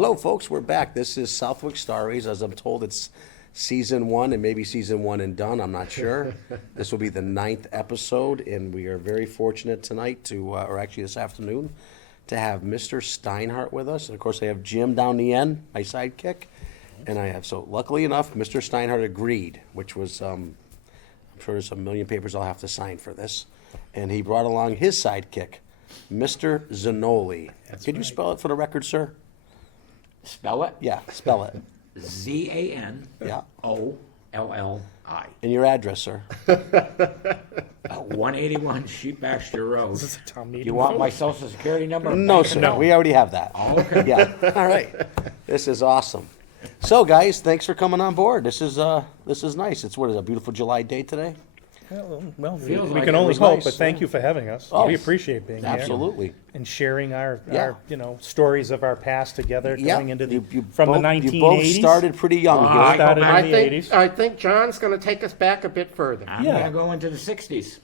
Hello, folks. We're back. This is Southwick Stories. As I'm told, it's season 1 and maybe season 1 and done. I'm not sure. This will be the 9th episode, and we are very fortunate tonight to, or actually this afternoon, to have Mr. Stinehart with us. And of course, I have Jim down the end, my sidekick. And I have, so luckily enough, Mr. Stinehart agreed, which was, I'm sure there's a million papers I'll have to sign for this. And he brought along his sidekick, Mr. Zanolli. Could you spell it for the record, sir? Spell it? Yeah, spell it. Zanolli. Yeah. And your address, sir? 181 Sheep Baxter Road. This is a town meeting. You want my social security number? No, sir. No. We already have that. Oh, okay. Yeah. All right. This is awesome. So, guys, thanks for coming on board. This is nice. It's what is a beautiful July day today. Well, Feels we like can it only was hope, nice, but thank you for having us. Oh, We appreciate being here. Absolutely. And sharing our Yeah. stories of our past together, Yeah. going into the, You from the both- 1980s. You both started pretty young Ah, here. started I in the 80s. I think John's going to take us back a bit further. I'm Yeah. going to go into the 60s.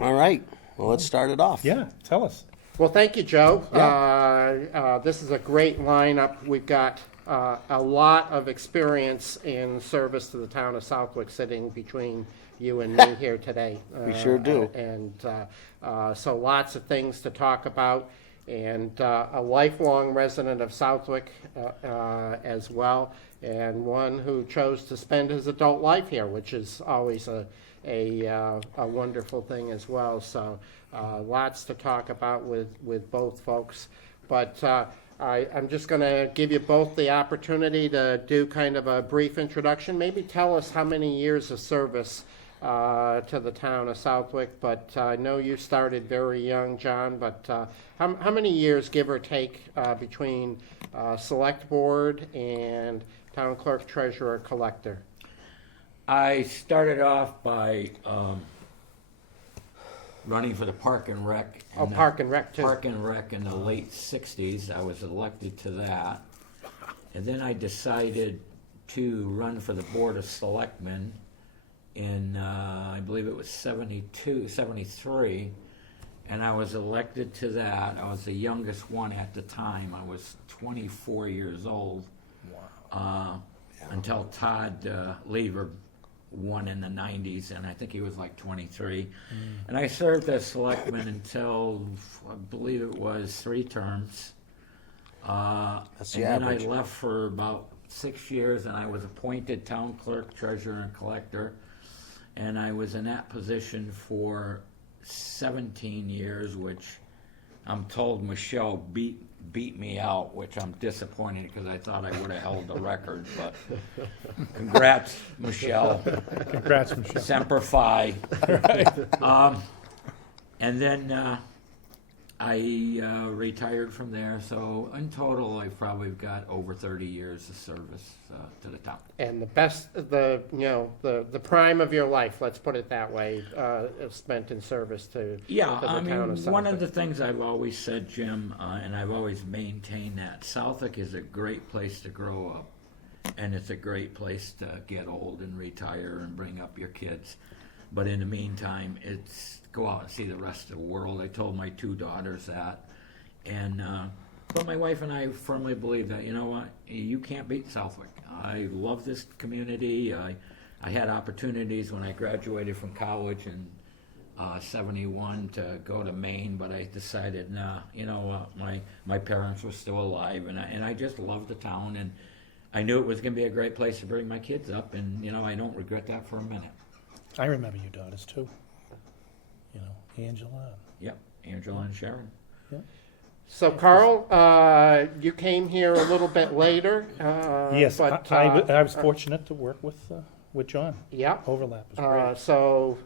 All right. Well, let's start it off. Yeah, tell us. Well, thank you, Joe. Yeah. This is a great lineup. We've got a lot of experience in service to the town of Southwick sitting between you and me here today. We sure do. And so lots of things to talk about. And a lifelong resident of Southwick as well, and one who chose to spend his adult life here, which is always a wonderful thing as well. So lots to talk about with both folks. But I'm just going to give you both the opportunity to do kind of a brief introduction. Maybe tell us how many years of service to the town of Southwick. But I know you started very young, John, but how many years, give or take, between select board and town clerk, treasurer, collector? I started off by running for the Park and Rec. Oh, Park and Rec, too. Park and Rec in the late 60s. I was elected to that. And then I decided to run for the Board of Selectmen in, I believe it was 73. And I was elected to that. I was the youngest one at the time. I was 24 years old. Wow. Until Todd Lever won in the 90s, and I think he was like 23. And I served as selectman until, I believe it was 3 terms. That's the and then average. I left for about 6 years, and I was appointed town clerk, treasurer, and collector. And I was in that position for 17 years, which I'm told Michelle beat me out, which I'm disappointed because I thought I would have held the record. But congrats, Michelle. Congrats, Michelle. Semper Fi. And then I retired from there. So in total, I've probably got over 30 years of service to the town. And the prime of your life, let's put it that way, is spent in service to Yeah, the I town mean, of Southwick. one of the things I've always said, Jim, and I've always maintained that Southwick is a great place to grow up, and it's a great place to get old and retire and bring up your kids. But in the meantime, it's go out and see the rest of the world. I told my 2 daughters that, and but my wife and I firmly believe that, you know what, you can't beat Southwick. I love this community. I had opportunities when I graduated from college in 71 to go to Maine, but I decided, nah, you know what, my parents were still alive, and I just loved the town, and I knew it was going to be a great place to bring my kids up, and you know, I don't regret that for a minute. I remember your daughters, too. You know, Angela. Yep, Angela and Sharon. So, Karl, you came here a little bit later. Yes, but, I was fortunate to work with John. Yeah. Overlap is great. So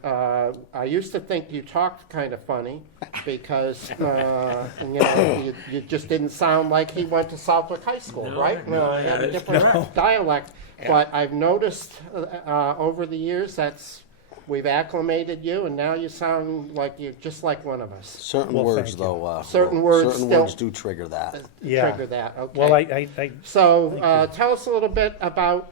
I used to think you talked kind of funny because you just didn't sound like he went to Southwick High School, No, right? no, He had a that's different correct. dialect. But I've noticed over the years we've acclimated you, and now you sound like you're just like one of us. Certain Well, words, thank you. though. Certain words certain still- words do trigger that. Yeah. Trigger that. Okay. Well, I So tell us a little bit about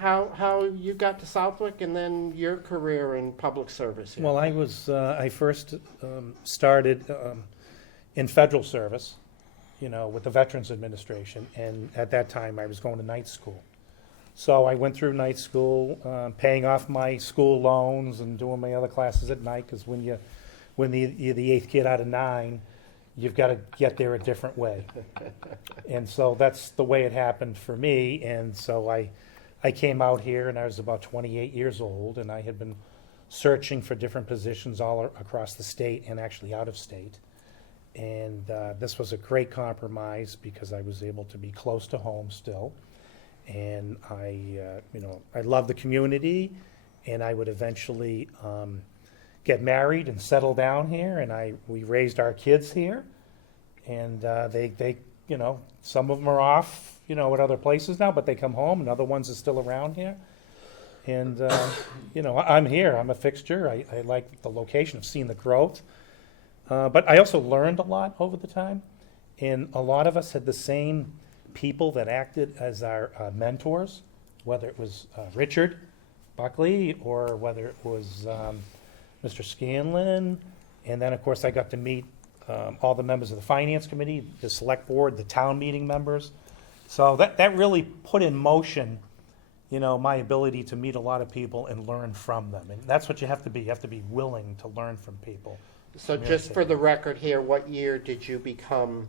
how you got to Southwick and then your career in public service here. I first started in federal service with the Veterans Administration, and at that time, I was going to night school. So I went through night school, paying off my school loans and doing my other classes at night, because when you're the eighth kid out of 9, you've got to get there a different way. And so that's the way it happened for me, and so I came out here, and I was about 28 years old, and I had been searching for different positions all across the state and actually out of state. And this was a great compromise because I was able to be close to home still. And I love the community, and I would eventually get married and settle down here, and we raised our kids here. And they some of them are off, at other places now, but they come home, and other ones are still around here. And, I'm here. I'm a fixture. I like the location. I've seen the growth. But I also learned a lot over the time. And a lot of us had the same people that acted as our mentors, whether it was Richard Buckley or whether it was Mr. Scanlon. And then, of course, I got to meet all the members of the Finance Committee, the Select Board, the town meeting members. So that really put in motion my ability to meet a lot of people and learn from them. And that's what you have to be. You have to be willing to learn from people. So just for the record here, what year did you become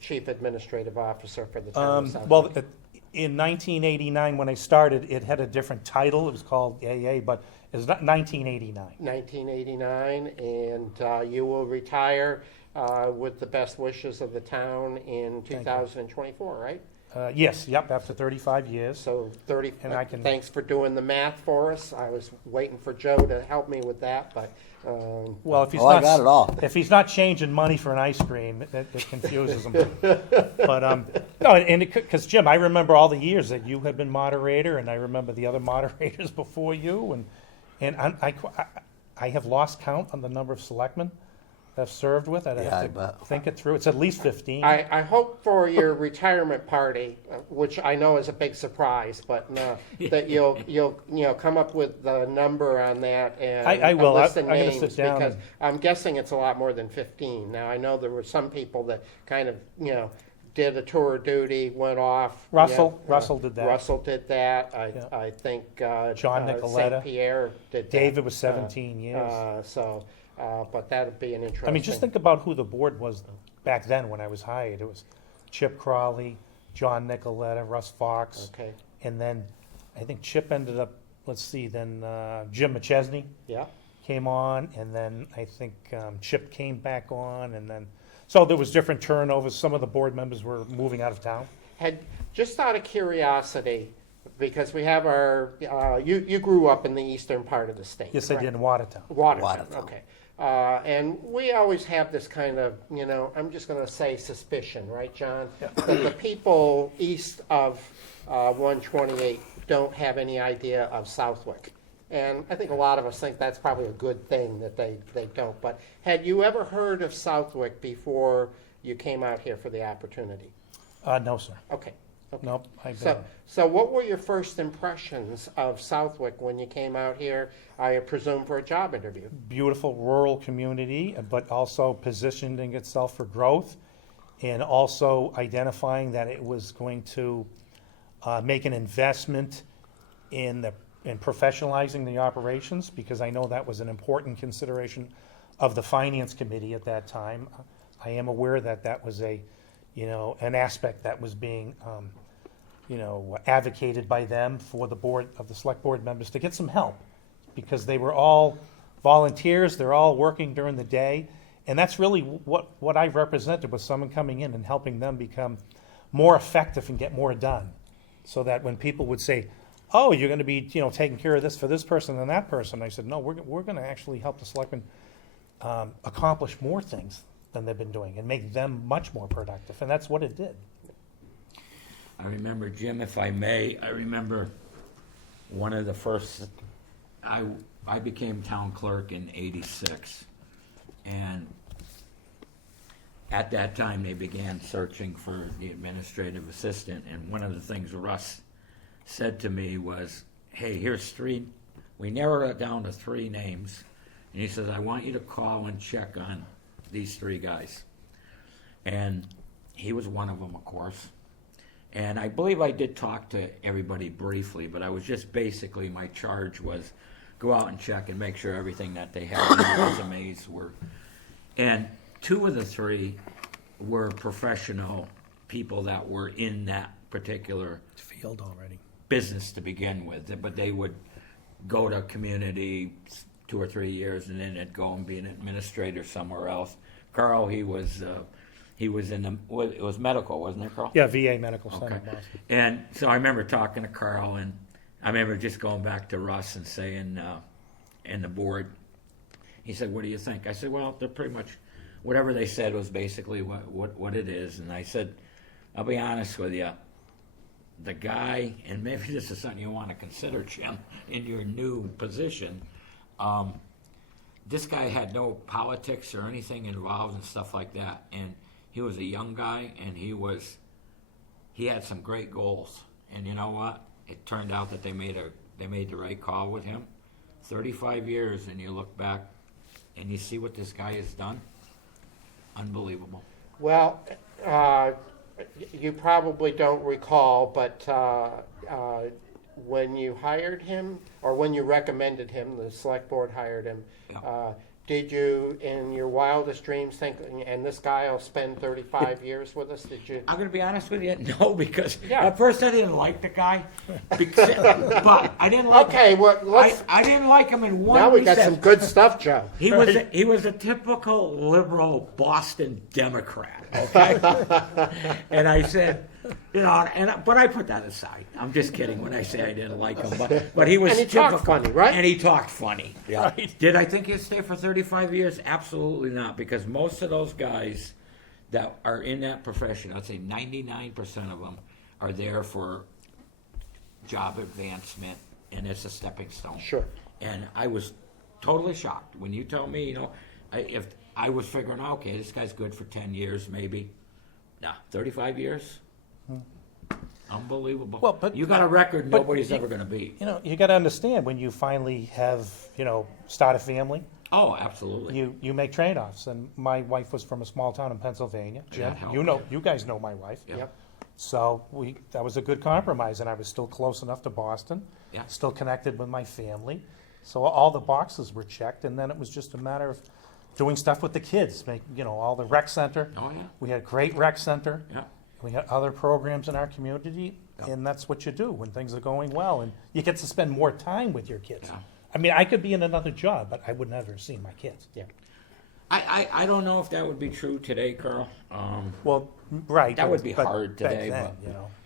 Chief Administrative Officer for the town of Southwick? Well, in 1989, when I started, it had a different title. It was called AA, but it was 1989. 1989, and you will retire with the best wishes of the town in 2024, right? Yes, yep, after 35 years. So 30, And I can- thanks for doing the math for us. I was waiting for Joe to help me with that, but Well, if he's Oh, I not, got it all. if he's not changing money for an ice cream, it confuses him. But no, and because Jim, I remember all the years that you had been moderator, and I remember the other moderators before you, and I have lost count on the number of selectmen that I've served with. I'd Yeah, I have to bet. think it through. It's at least 15. I hope for your retirement party, which I know is a big surprise, but that you'll come up with the number on that and I will. a list of I'm gonna names, sit down because and- I'm guessing it's a lot more than 15. Now I know there were some people that kind of did a tour of duty, went off. Russell did that. Russell did that. Yeah. I think John Nicoletta. St. Pierre did that. David was 17 years. But that'd be an interesting. I mean, just think about who the board was back then when I was hired. It was Chip Crawley, John Nicoletta, Russ Fox. Okay. And then I think Chip ended up, then Jim McChesney Yeah. came on, and then I think Chip came back on, and then, so there was different turnovers. Some of the board members were moving out of town. Just out of curiosity, because we have our, you grew up in the eastern part of the state. Yes, I correct? did in Watertown. Watertown, Watertown. okay. And we always have this kind of, I'm just going to say suspicion, right, John? That the people east of 128 don't have any idea of Southwick. And I think a lot of us think that's probably a good thing that they don't. But had you ever heard of Southwick before you came out here for the opportunity? No, sir. Okay. Okay. Nope. So what were your first impressions of Southwick when you came out here, I presume, for a job interview? Beautiful rural community, but also positioning itself for growth, and also identifying that it was going to make an investment in professionalizing the operations, because I know that was an important consideration of the Finance Committee at that time. I am aware that that was an aspect that was being, advocated by them for the board of the select board members to get some help, because they were all volunteers. They're all working during the day, and that's really what I represented, was someone coming in and helping them become more effective and get more done, so that when people would say, "Oh, you're going to be, taking care of this for this person and that person," I said, "No, we're going to actually help the selectmen accomplish more things than they've been doing and make them much more productive," and that's what it did. I remember, Jim, if I may, I remember one of the first, I became town clerk in '86, and at that time they began searching for the administrative assistant, and one of the things Russ said to me was, "Hey, here's 3, we narrowed it down to 3 names, and he says, I want you to call and check on these 3 guys." And he was one of them, of course. And I believe I did talk to everybody briefly, but I was just basically, my charge was go out and check and make sure everything that they had in their resumes were. And 2 of the 3 were professional people that were in that particular Field already. business to begin with, but they would go to community 2 or 3 years and then they'd go and be an administrator somewhere else. Karl, he was in the, it was medical, wasn't it, Karl? Yeah, VA Medical Center. Okay. in Boston. And so I remember talking to Karl, and I remember just going back to Russ and saying, and the board, he said, what do you think? I said, well, they're pretty much, whatever they said was basically what it is. And I said, I'll be honest with you, the guy, and maybe this is something you want to consider, Jim, in your new position, this guy had no politics or anything involved and stuff like that. And he was a young guy, and he had some great goals. And you know what? It turned out that they made the right call with him. 35 years, and you look back and you see what this guy has done. Unbelievable. Well, you probably don't recall, but when you hired him, or when you recommended him, the select board hired him, Yeah. did you, in your wildest dreams, think, and this guy will spend 35 years with us? Did you? I'm going to be honest with you, no, because Yeah. at first I didn't like the guy, because, but I didn't like Okay, well, let's. I didn't like him in one Now we got recess. some good stuff, Joe. He was a typical liberal Boston Democrat, okay? And I said, you know, but I put that aside. I'm just kidding when I say I didn't like him, but he was And he talked typical. funny, right? And he talked funny. Yeah. Did I think he'd stay for 35 years? Absolutely not, because most of those guys that are in that profession, I'd say 99% of them are there for job advancement, and it's a stepping stone. Sure. And I was totally shocked when you told me, you know, if I was figuring, okay, this guy's good for 10 years, maybe. Nah, 35 years? Unbelievable. Well, but- you got a record but nobody's you- ever going to beat. You know, you got to understand when you finally have, start a family, Oh, absolutely. you make trade-offs. And my wife was from a small town in Pennsylvania. Jim, That helped, you guys know my wife. Yeah. Yep. So that was a good compromise, and I was still close enough to Boston, Yeah. still connected with my family. So all the boxes were checked, and then it was just a matter of doing stuff with the kids, all the rec center. Oh, yeah. We had a great rec center. Yeah. We had other programs in our community, Yeah. and that's what you do when things are going well, and you get to spend more time with your kids. Yeah. I mean, I could be in another job, but I would never see my kids. Yeah. I don't know if that would be true today, Karl. Well, right. That would be but hard back today, then,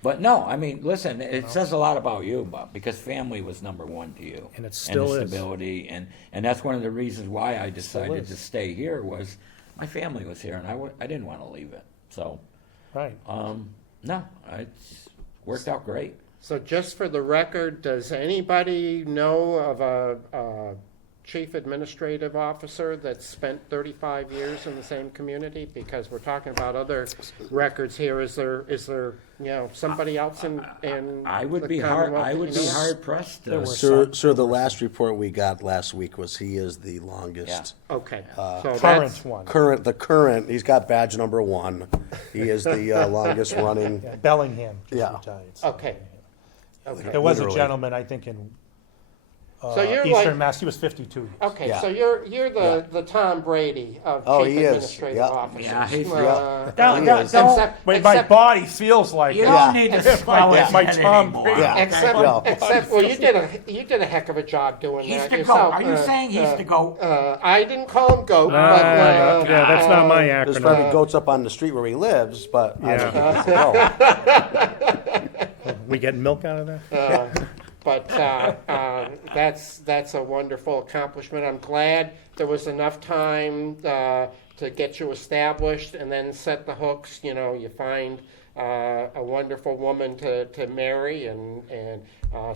but no, I mean, listen, it says a lot about you, Bob, because family was number one to you. And it still the is. stability, and that's one of the reasons why I decided is. to stay here was my family was here, and I didn't want to leave it. So, Right. no, it's worked out great. So just for the record, does anybody know of a chief administrative officer that's spent 35 years in the same community? Because we're talking about other records here. Is there somebody else in I would the be hard. Commonwealth I would that you be know? hard pressed There to. were Sir, the last report we got last week was he is the longest. Okay, so Current that's, one. Current, he's got badge number 1. He is the longest running. Yeah, Bellingham just Yeah. retired. so- okay. Okay. There was a Literally. gentleman, I think, in So you're Eastern like, Mass, he was 52 years. okay, Yeah. so you're the Tom Brady of Oh, chief he is. administrative Yeah. officers. Yeah, he's- Don't- He is. Wait, my body feels like You it. don't need to swell My- his my head Tom anymore. Brady. Yeah. Except, Well- well, you did a heck of a job doing He's that the yourself. goat. Are you saying he's the goat? I didn't call him goat, No, but yeah, that's not my There's acronym. probably goats up on the street where he lives, but I don't Yeah. think he's a goat. We getting milk out of that? but that's a wonderful accomplishment. I'm glad there was enough time to get you established and then set the hooks. You find a wonderful woman to marry and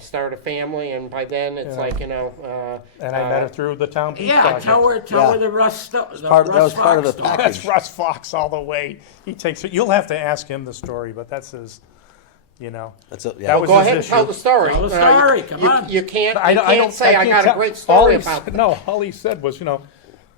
start a family, and by then it's Yeah. like And I met her through the town beach Yeah, project. tell her Yeah. the Russ. The that Russ was part of Fox the story. package. That's Russ Fox all the way. He takes it. You'll have to ask him the story, but that's his, That's a, That yeah. was Go his ahead and tell issue. the story. Tell the story, come you, on. You can't, I you don't- can't say I can't got tell- a great all story he about said- No, all he said was,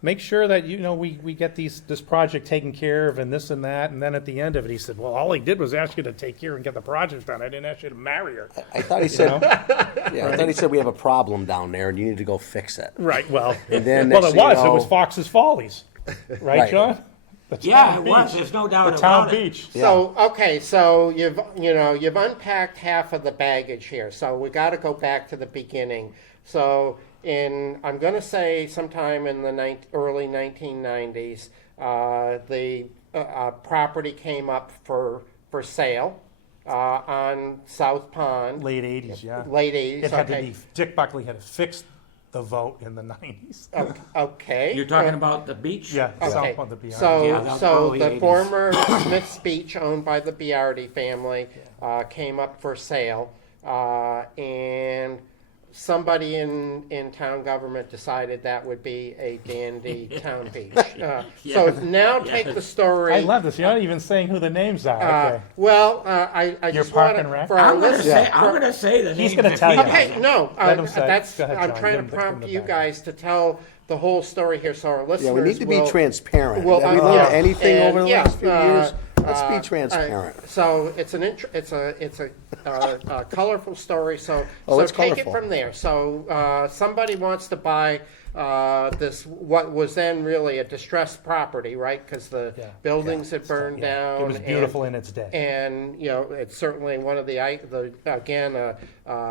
make sure that, we get this project taken care of and this and that. And then at the end of it, he said, well, all he did was ask you to take care and get the project done. I didn't ask you to marry her. I thought he said, I thought he said we have a problem down there and you need to go fix it. Right, well, And then well, next it thing you was. It was know- Fox's Follies. Right, Right. John? The Yeah, town it was. beach. There's no doubt The town about it. beach. So, okay, so you've unpacked half of the baggage here, so we gotta go back to the beginning. So I'm gonna say sometime in the early 1990s, the property came up for sale on South Pond, Late 80s, yeah. late 80s, It had to okay. be, Dick Buckley had to fix the vote in the 90s. Okay. You're talking about the beach? Yeah, Okay. South Pond, the BR. Yeah, So, that's so early the 80s. former Smith's Beach, owned by the Biardi family, came up for sale, and somebody in town government decided that would be a dandy town beach. So now take the story. I love this. You're not even saying who the names are. Okay. Well, I Your just Park want and Rec? for our I'm gonna listeners. say, I'm gonna say the He's names gonna if tell he you. doesn't. Okay, no, Let him say it. that's, Go ahead, I'm John. trying Give to him prompt the you back. guys to tell the whole story here, so our listeners Yeah, we need to be will- transparent. Well, Have we learned anything and, over the yeah, last few years? Let's uh, be transparent. So it's a colorful story. So Oh, so it's take colorful. it from there. So somebody wants to buy this what was then really a distressed property, right? Because the Yeah. buildings had burned Yeah. down. It was and- beautiful in its day. and it's certainly one of the again a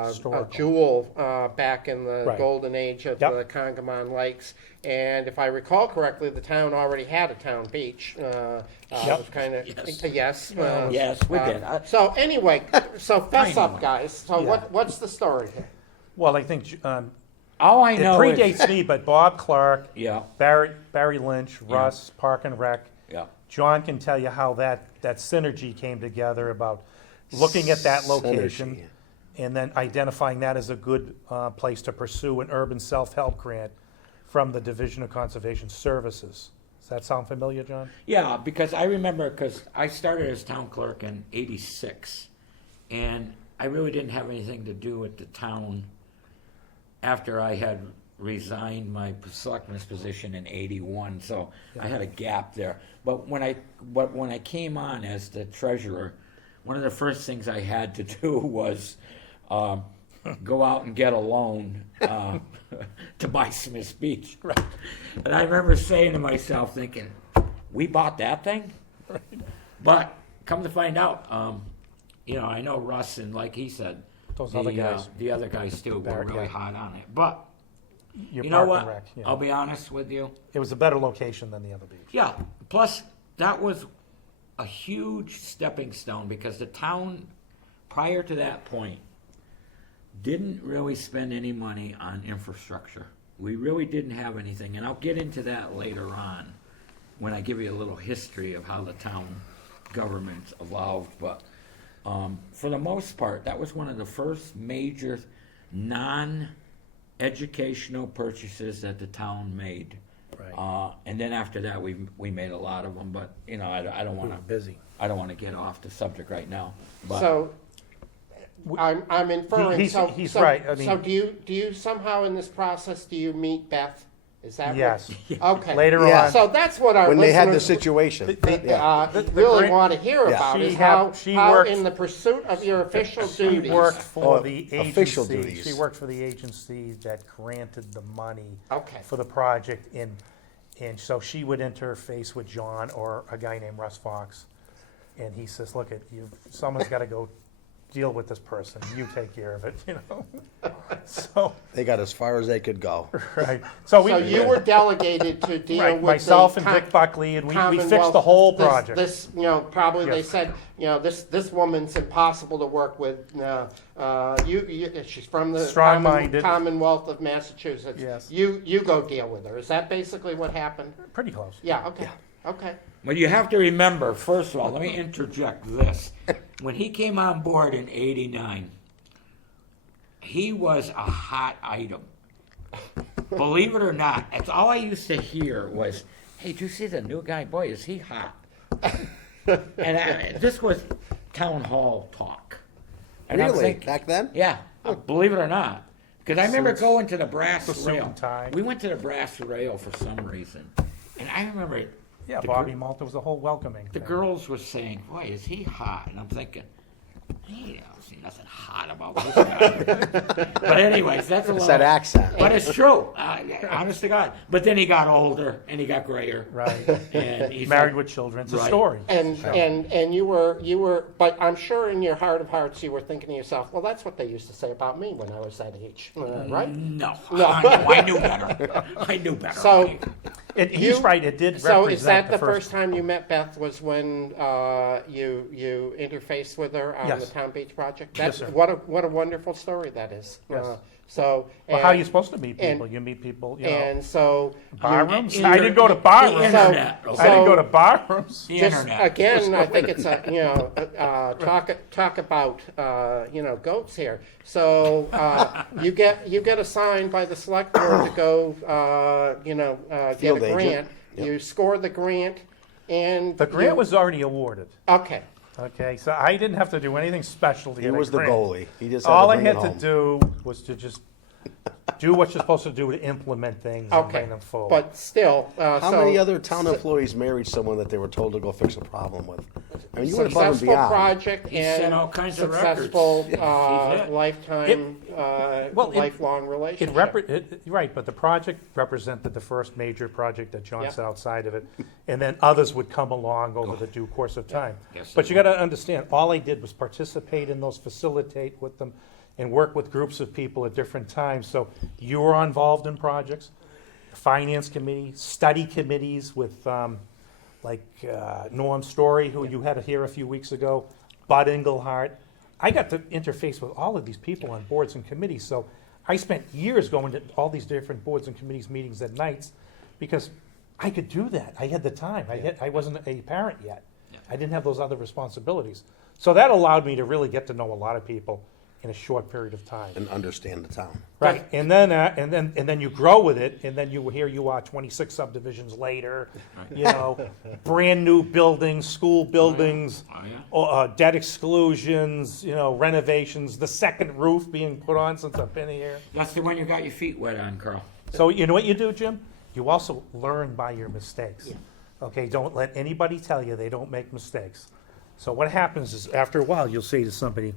Historical. jewel back in the Right. golden age of Yep. the Congamon Lakes. And if I recall correctly, the town already had a town beach. It was kind of Yes. yes. Yes, we did. So anyway, so fess I up, know. guys. So Yeah. what's the story here? Well, I think All I it know predates is, me, but Bob Clark, yeah, Barry Lynch, Russ, Park and Rec, yeah. John can tell you how that synergy came together about looking at that location Synergy. and then identifying that as a good place to pursue an urban self-help grant from the Division of Conservation Services. Does that sound familiar, John? Yeah, because I remember, because I started as town clerk in '86, and I really didn't have anything to do with the town after I had resigned my selectman's position in '81, so I had a gap there. But when I came on as the treasurer, one of the first things I had to do was go out and get a loan to buy Smith's Beach. Right. And I remember saying to myself, thinking, we bought that thing? Right. But come to find out, I know Russ, and like he said, Those other guys. the other guys too were Barrett, really yeah. hot on it. But Your you know Park what? and Rec, yeah. I'll be honest with you. It was a better location than the other beach. Yeah. Plus, that was a huge stepping stone because the town, prior to that point, didn't really spend any money on infrastructure. We really didn't have anything, and I'll get into that later on when I give you a little history of how the town government evolved. But for the most part, that was one of the first major non-educational purchases that the town made. Right. And then after that, we made a lot of them, but I don't We want were to. busy. I don't want to get off the subject right now. But So I'm inferring. He's right. I mean- so do you somehow in this process do you meet Beth? Is that Yes. Okay. Later Yeah. on. So that's what our When they had the listeners situation. Yeah. really great- want to hear Yeah. about is She how worked- in the pursuit of your official She duties. worked for Oh, the agency. official duties. She worked for the agency that granted the money Okay. for the project, and so she would interface with John or a guy named Russ Fox, and he says, "Look, someone's got to go deal with this person. You take care of it." So They got as far as they could go. right. So So you were delegated to deal right, with myself the and Dick Buckley, and we fixed the Commonwealth- whole this- project. This, probably they Yes. said, this woman's impossible to work with. She's from the Strong-minded. Commonwealth of Massachusetts. Yes. You go deal with her. Is that basically what happened? Pretty close. Yeah. Okay. Okay. Well, you have to remember, first of all, let me interject this. When he came on board in '89, he was a hot item. Believe it or not, that's all I used to hear was, "Hey, did you see the new guy? Boy, is he hot." And this was town hall talk. And I'm Really? thinking- Back then? Yeah, believe it or not. Because I remember Suits. going to the brass The suit rail. and tie. We went to the brass rail for some reason. And I remember Yeah, the Bobby gir- Malta was a whole welcoming the thing. girls were saying, boy, is he hot? And I'm thinking, hey, I don't see nothing hot about this guy. But anyways, that's a It's little... that accent. But it's true, honest to God. But then he got older and he got grayer. Right. And he's Married like- with children. It's a Right. story. And you were, but I'm sure in your heart of hearts you were thinking to yourself, well, that's what they used to say about me when I was that age, right? No, I knew better. I knew better. So- okay. He's You- right, it did So represent is that the first. first time you met Beth was when you interfaced with her on Yes. the Town Beach project? Yes, That's sir. what a wonderful story that is. Yes. So Well, how are and- you supposed to meet people? and- You meet people, you know, And so bar rooms? Inter- I didn't go to the bar rooms. internet, So- okay. I didn't go to bar rooms. The just internet. again, I think it's a talk about goats here. So you get assigned by the select board to go get Field a agent. grant. Yep. You score the grant, and The grant was already awarded, okay. okay? So I didn't have to do anything special to He get a was the grant. goalie. He just had All to I bring had it to home. do was to just do what you're supposed to do to implement things and Okay, bring them forward. but still, How many other town employees married someone that they were told to go fix a problem with? I mean, you went above and successful beyond. project He set and all kinds of successful records. He's it. lifetime, well, it- lifelong It relationship. right, but the project represented the first major project that John Yep. said outside of it, and then others would come along over the due course of time. Yes, But they you got to understand, all I did was participate in those, facilitate with them, and work with groups of people at different times. So you were involved in projects, finance committee, study committees with Norm Story, who you had here a few weeks ago, Bud Engelhardt. I got to interface with all of these people on boards and committees, so I spent years going to all these different boards and committees meetings at nights because I could do that. I had the time. I wasn't a parent yet. I didn't have those other responsibilities. So that allowed me to really get to know a lot of people in a short period of time. And understand the town. Right, and then you grow with it, and then here you are, 26 subdivisions later, brand new buildings, school buildings, Oh, yeah. debt exclusions, renovations, the second roof being put on since I've been here. That's the one you got your feet wet on, Carl. So you know what you do, Jim? You also learn by your mistakes. Okay, don't let anybody tell you they don't make mistakes. So what happens is, after a while, you'll say to somebody,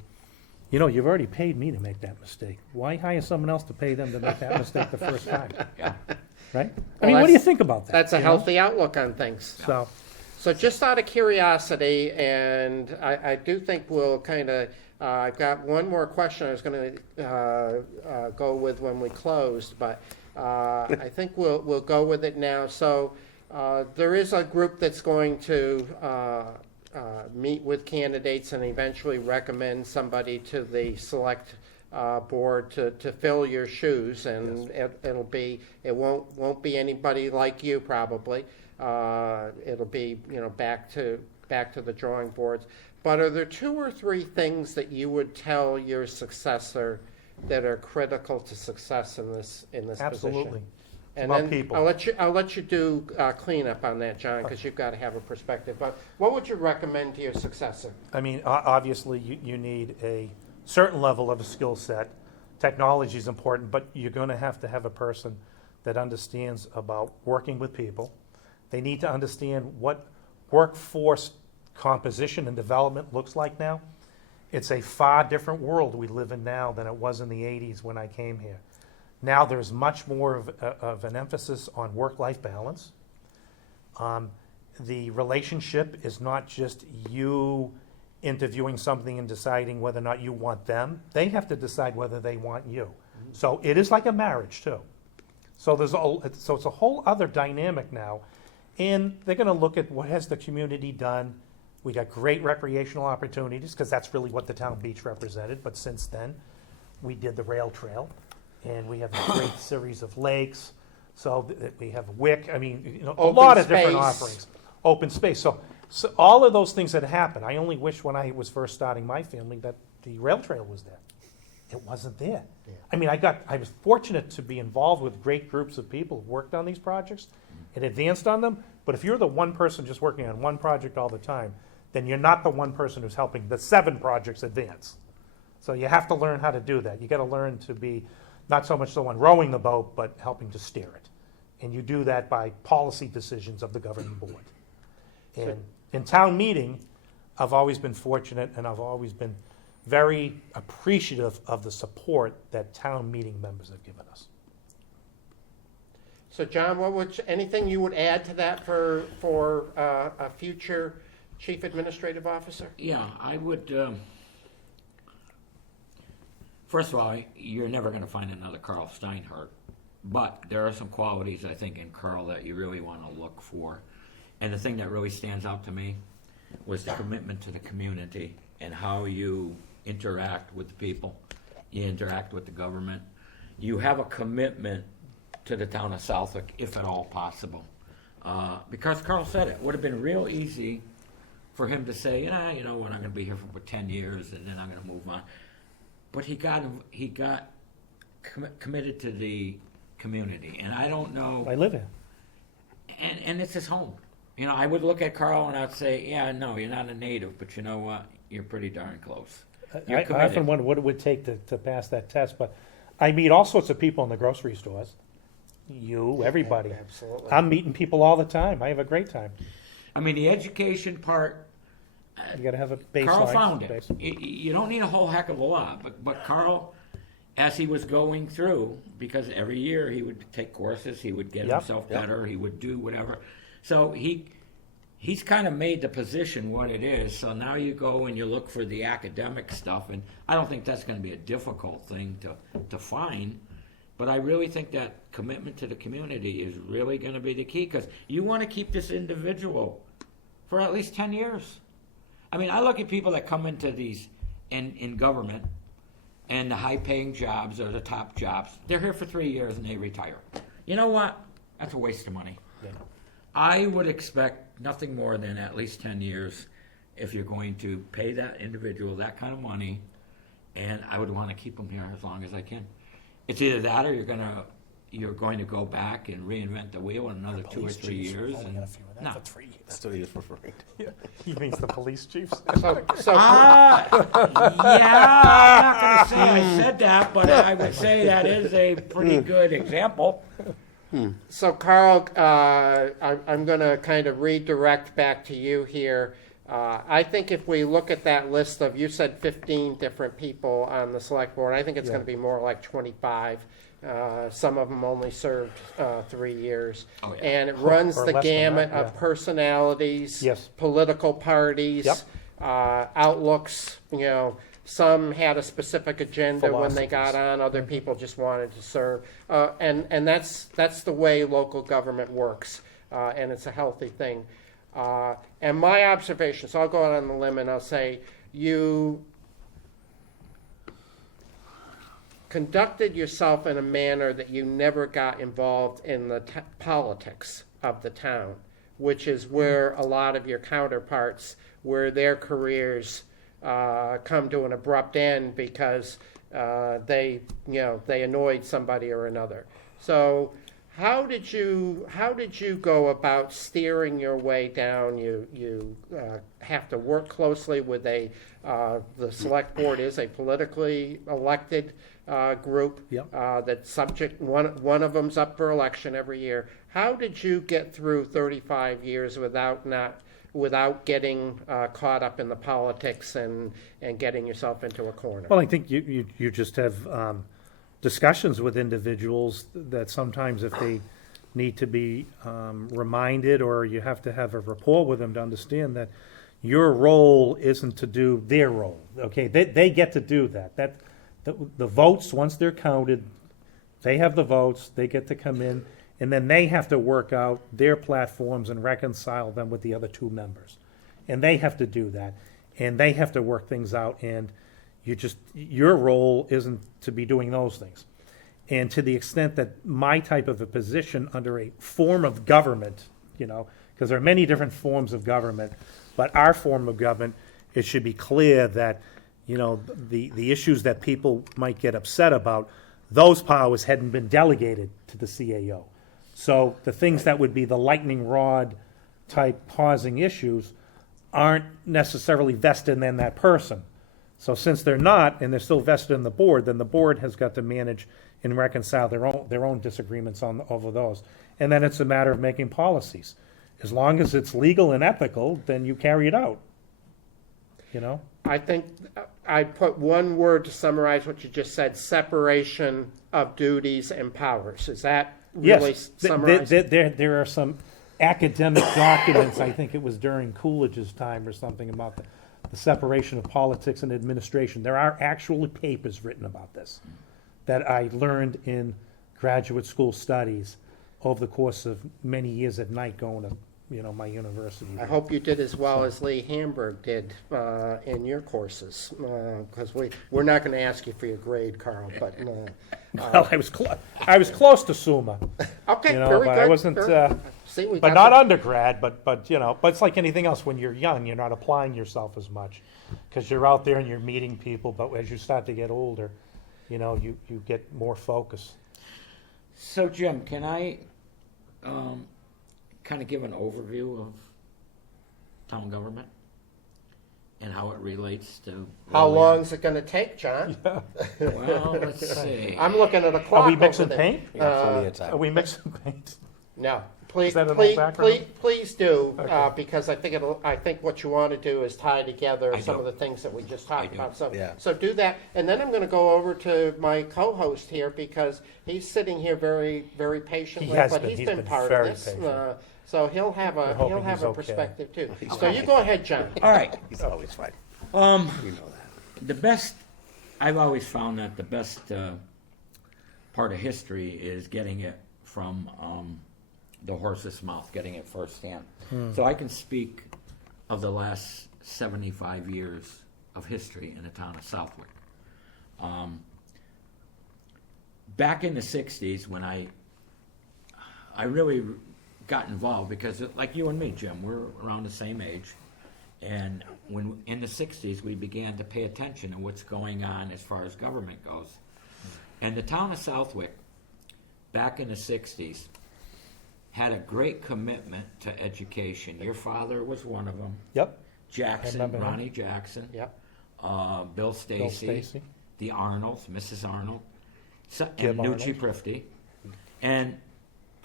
you've already paid me to make that mistake. Why hire someone else to pay them to make that mistake the first time? Yeah. Right? Well, What do you that's- think about that? That's a you know? healthy outlook on things. So, just out of curiosity, and I do think we'll kind of, I've got one more question I was going to go with when we closed, but I think we'll go with it now. So there is a group that's going to meet with candidates and eventually recommend somebody to the select board to fill your shoes, and it won't be anybody like you probably. It'll be back to the drawing boards. But are there 2 or 3 things that you would tell your successor that are critical to success in this absolutely. position? It's And about then people. I'll let you do cleanup on that, John, because you've got to have a perspective. But what would you recommend to your successor? I mean, obviously, you need a certain level of a skill set. Technology is important, but you're going to have a person that understands about working with people. They need to understand what workforce composition and development looks like now. It's a far different world we live in now than it was in the 80s when I came here. Now there's much more of an emphasis on work-life balance. The relationship is not just you interviewing something and deciding whether or not you want them. They have to decide whether they want you. So it is like a marriage too. So it's a whole other dynamic now. And they're going to look at what has the community done. We got great recreational opportunities because that's really what the town beach represented. But since then, we did the rail trail, and we have a great series of lakes. So we have WIC. I mean, a Open lot of different space. offerings. Open space. So all of those things had happened. I only wish when I was first starting my family that the rail trail was there. It wasn't there. I mean, I was fortunate to be involved with great groups of people who worked on these projects and advanced on them. But if you're the one person just working on one project all the time, then you're not the one person who's helping the 7 projects advance. So you have to learn how to do that. You got to learn to be not so much the one rowing the boat, but helping to steer it. And you do that by policy decisions of the governing board. And in town meeting, I've always been fortunate, and I've always been very appreciative of the support that town meeting members have given us. So John, anything you would add to that for a future chief administrative officer? Yeah, I would, first of all, you're never going to find another Karl Stinehart, but there are some qualities, I think, in Karl that you really want to look for. And the thing that really stands out to me was the commitment to the community and how you interact with the people, you interact with the government. You have a commitment to the town of Southwick, if at all possible. Because Karl said it would have been real easy for him to say, you know what, I'm going to be here for 10 years and then I'm going to move on. But he got committed to the community, and I don't know. I live here. And it's his home. You know, I would look at Karl and I'd say, yeah, no, you're not a native, but you know what? You're pretty darn close. You're I committed. often wonder what it would take to pass that test, but I meet all sorts of people in the grocery stores. You, everybody. Absolutely. I'm meeting people all the time. I have a great time. I mean, the education part, You gotta have a baseline. Karl found it. base. You don't need a whole heck of a lot, but Karl, as he was going through, because every year he would take courses, he would get Yep, himself yep. better, he would do whatever. So he's kind of made the position what it is. So now you go and you look for the academic stuff, and I don't think that's going to be a difficult thing to find. But I really think that commitment to the community is really going to be the key, because you want to keep this individual for at least 10 years. I mean, I look at people that come into these in government and the high-paying jobs or the top jobs. They're here for 3 years and they retire. You know what? That's a waste of money. Yeah. I would expect nothing more than at least 10 years if you're going to pay that individual that kind of money, and I would want to keep them here as long as I can. It's either that or you're going to go back and reinvent the wheel in another 2 or 3 years. Only got a few of that No. for 3 years. That's what he was referring to. He means the police chiefs. So Yeah, I'm not going to say I said that, but I would say that is a pretty good example. So Karl, I'm going to kind of redirect back to you here. I think if we look at that list of, you said 15 different people on the select board, I think it's going to be more like 25. Some of them only served 3 years. Oh, yeah. And it runs Or the less than gamut that, of yeah. personalities, Yes. political parties, Yep. outlooks. You know, some had a specific agenda when they got Philosophies. on, other people just wanted to serve. And that's the way local government works, and it's a healthy thing. And my observation, so I'll go out on the limb and I'll say, you conducted yourself in a manner that you never got involved in the politics of the town, which is where a lot of your counterparts, where their careers come to an abrupt end because they annoyed somebody or another. So how did you go about steering your way down? You have to work closely with the select board is a politically elected group. Yep. That's subject. One of them's up for election every year. How did you get through 35 years without getting caught up in the politics and getting yourself into a corner? Well, I think you just have discussions with individuals that sometimes if they need to be reminded, or you have to have a rapport with them to understand that your role isn't to do their role. Okay, they get to do that. The votes, once they're counted, they have the votes, they get to come in, and then they have to work out their platforms and reconcile them with the other two members. And they have to do that, and they have to work things out, and your role isn't to be doing those things. And to the extent that my type of a position under a form of government, because there are many different forms of government, but our form of government, it should be clear that, the issues that people might get upset about, those powers hadn't been delegated to the CAO. So the things that would be the lightning rod type causing issues aren't necessarily vested in that person. So since they're not, and they're still vested in the board, then the board has got to manage and reconcile their own disagreements over those. And then it's a matter of making policies. As long as it's legal and ethical, then you carry it out. You know? I think I put one word to summarize what you just said: separation of duties and powers. Is that really Yes, summarized? there are some academic documents, I think it was during Coolidge's time or something, about the separation of politics and administration. There are actually papers written about this that I learned in graduate school studies over the course of many years at night going to, my university. I hope you did as well as Lee Hamburg did in your courses, because we're not going to ask you for your grade, Karl. But Well, I was close to Summa, okay, but very good. I wasn't, See, we but got not the- undergrad. But it's like anything else. When you're young, you're not applying yourself as much because you're out there and you're meeting people. But as you start to get older, you get more focus. So, Jim, can I kind of give an overview of town government and how it relates to... How long is it going to take, John? Well, let's see. I'm looking at a clock. Are we over mixing there. paint? Yeah, plenty of time. Are we mixing paint? No, please, Is that an please, old background? please do, Okay. because I think what you want to do is tie together I some do. of the things that we just talked do. about. So, Yeah. so do that, and then I'm going to go over to my co-host here because he's sitting here very, very patiently. He has but been. he's He's been been part very of this, patient. so he'll have We're hoping a he's okay. perspective too. So you go ahead, John. All right. He's always fine. We know that. The best, I've always found that the best part of history is getting it from the horse's mouth, getting it firsthand. So I can speak of the last 75 years of history in the town of Southwick. Back in the 60s, when I really got involved, because like you and me, Jim, we're around the same age. And when in the 60s, we began to pay attention to what's going on as far as government goes. And the town of Southwick, back in the 60s, had a great commitment to education. Your father was one of them. Yep. Jackson, I remember him. Ronnie Jackson. Yep. Bill Bill Stacy. Stacy. The Arnolds, Mrs. Arnold. Jim And Nucci Arnold. Prifty. And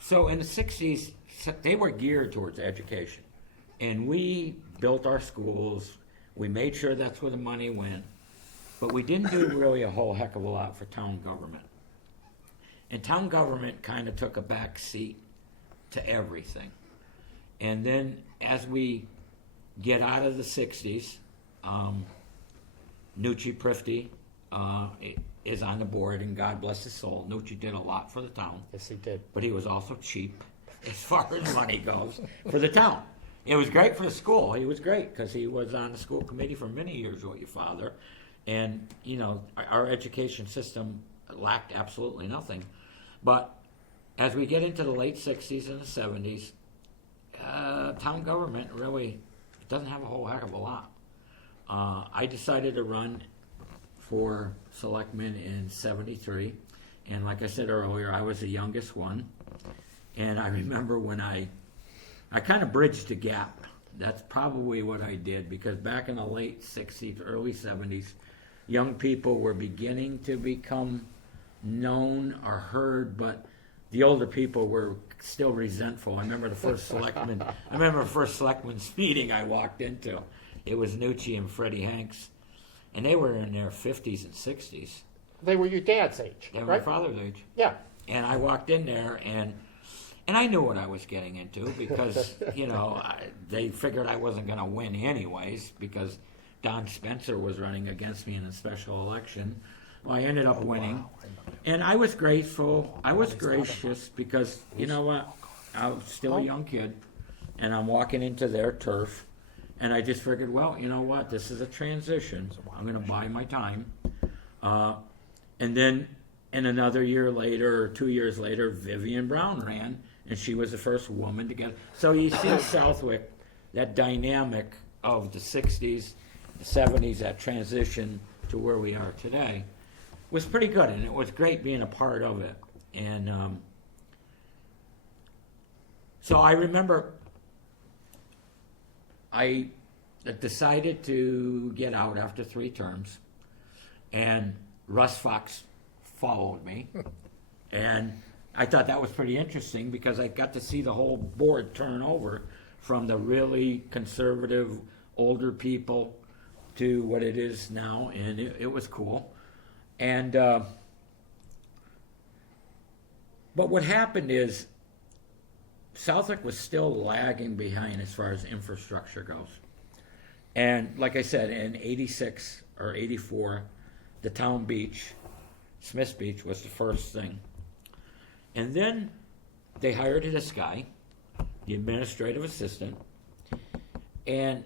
so in the 60s, they were geared towards education. And we built our schools. We made sure that's where the money went. But we didn't do really a whole heck of a lot for town government. And town government kind of took a back seat to everything. And then as we get out of the 60s, Nucci Prifty is on the board, and God bless his soul. Nucci did a lot for the town, Yes, he did. but he was also cheap as far as money goes for the town. It was great for the school. He was great because he was on the school committee for many years with your father. And, our education system lacked absolutely nothing. But as we get into the late 60s and the 70s, town government really doesn't have a whole heck of a lot. I decided to run for selectman in 73. And like I said earlier, I was the youngest one. And I remember when I kind of bridged the gap. That's probably what I did, because back in the late 60s, early 70s, young people were beginning to become known or heard, but the older people were still resentful. I remember the first selectman's meeting I walked into. It was Nucci and Freddie Hanks, and they were in their 50s and 60s. They were your dad's age, They were right? my father's age. Yeah. And I walked in there, and I knew what I was getting into because, they figured I wasn't going to win anyways because Don Spencer was running against me in a special election. Well, I ended up winning. And I was grateful. I was gracious because, you know what? I was still a young kid, and I'm walking into their turf. And I just figured, well, you know what? This is a transition. I'm going to buy my time. And then in another year later or 2 years later, Vivian Brown ran, and she was the first woman to get. So you see Southwick, that dynamic of the 60s, the 70s, that transition to where we are today, was pretty good, and it was great being a part of it. And so I remember I decided to get out after 3 terms, and Russ Fox followed me, And I thought that was pretty interesting because I got to see the whole board turn over from the really conservative older people to what it is now, and it was cool. And but what happened is Southwick was still lagging behind as far as infrastructure goes. And like I said, in 86 or 84, the town beach, Smith's Beach, was the first thing. And then they hired this guy, the administrative assistant, and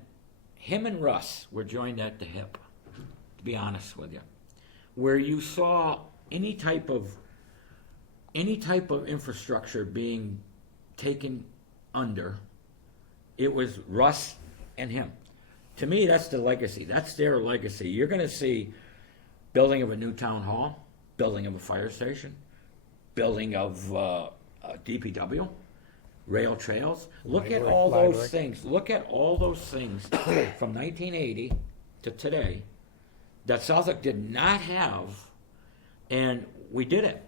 him and Russ were joined at the hip, to be honest with you. Where you saw any type of infrastructure being taken under, it was Russ and him. To me, that's the legacy. That's their legacy. You're going to see building of a new town hall, building of a fire station, building of a DPW, rail trails. Look at all those things. Look at all those things from 1980 to today that Southwick did not have, and we did it.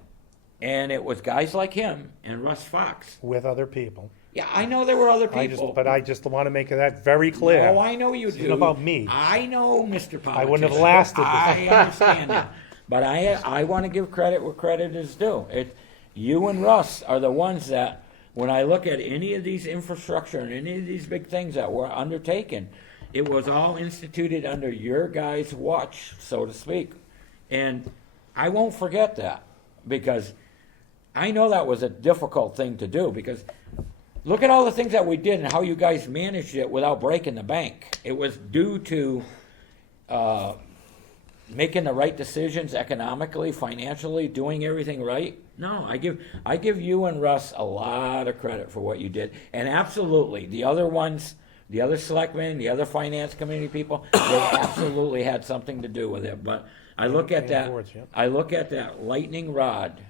And it was guys like him and Russ Fox. With other people. Yeah, I know there were other people. But I just want to make that very clear. No, I know you It's do. not about me. I know, Mr. Politician. I wouldn't have lasted this. I understand that. But I want to give credit where credit is due. You and Russ are the ones that, when I look at any of these infrastructure and any of these big things that were undertaken, it was all instituted under your guys' watch, so to speak. And I won't forget that, because I know that was a difficult thing to do, because look at all the things that we did and how you guys managed it without breaking the bank. It was due to making the right decisions economically, financially, doing everything right. No, I give you and Russ a lot of credit for what you did. And absolutely, the other ones, the other selectmen, the other finance committee people, they absolutely had something to do with it. But I look at that, I look at that lightning rod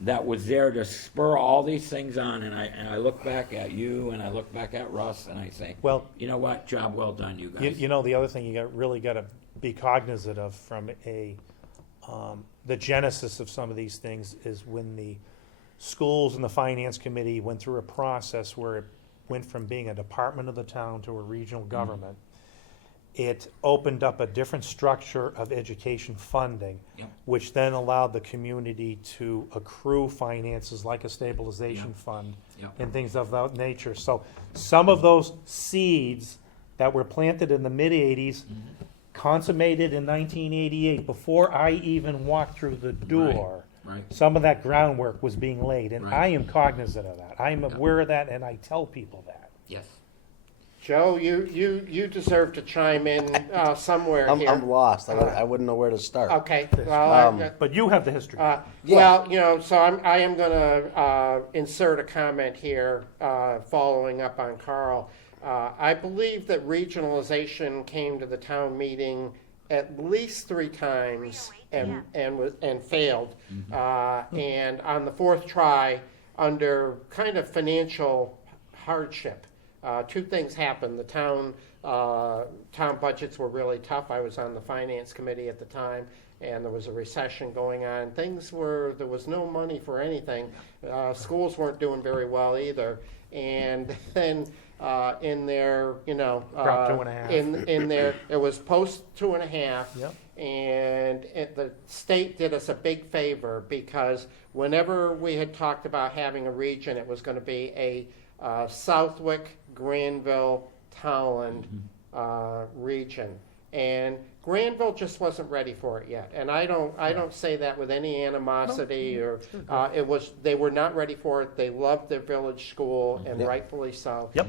that was there to spur all these things on, and I look back at you and I look back at Russ and I say, Well, you know what, job well done, you guys. You know, the other thing you really got to be cognizant of from the genesis of some of these things is when the schools and the finance committee went through a process where it went from being a department of the town to a regional government. It opened up a different structure of education funding, Yep. which then allowed the community to accrue finances like a stabilization Yep. fund Yep. and things of that nature. So some of those seeds that were planted in the mid-'80s consummated in 1988, before I even walked through the door. Right. Some of that groundwork was being laid, and Right. I am cognizant of that. I am aware of that, and I tell people that. Yes. Joe, you deserve to chime in somewhere here. I'm lost. I wouldn't know where to start. Okay, well, But you have the history. well, so I am going to insert a comment here, following up on Karl. I believe that regionalization came to the town meeting at least 3 times and failed. And on the 4th try, under kind of financial hardship, 2 things happened. The town budgets were really tough. I was on the finance committee at the time, and there was a recession going on. There was no money for anything. Schools weren't doing very well either. And then in their, Prop 2.5. in there, it was post 2.5. Yep. And the state did us a big favor, because whenever we had talked about having a region, it was going to be a Southwick, Granville, Towland region. And Granville just wasn't ready for it yet. And I don't say that with any animosity or they were not ready for it. They loved their village school, and rightfully so. Yep.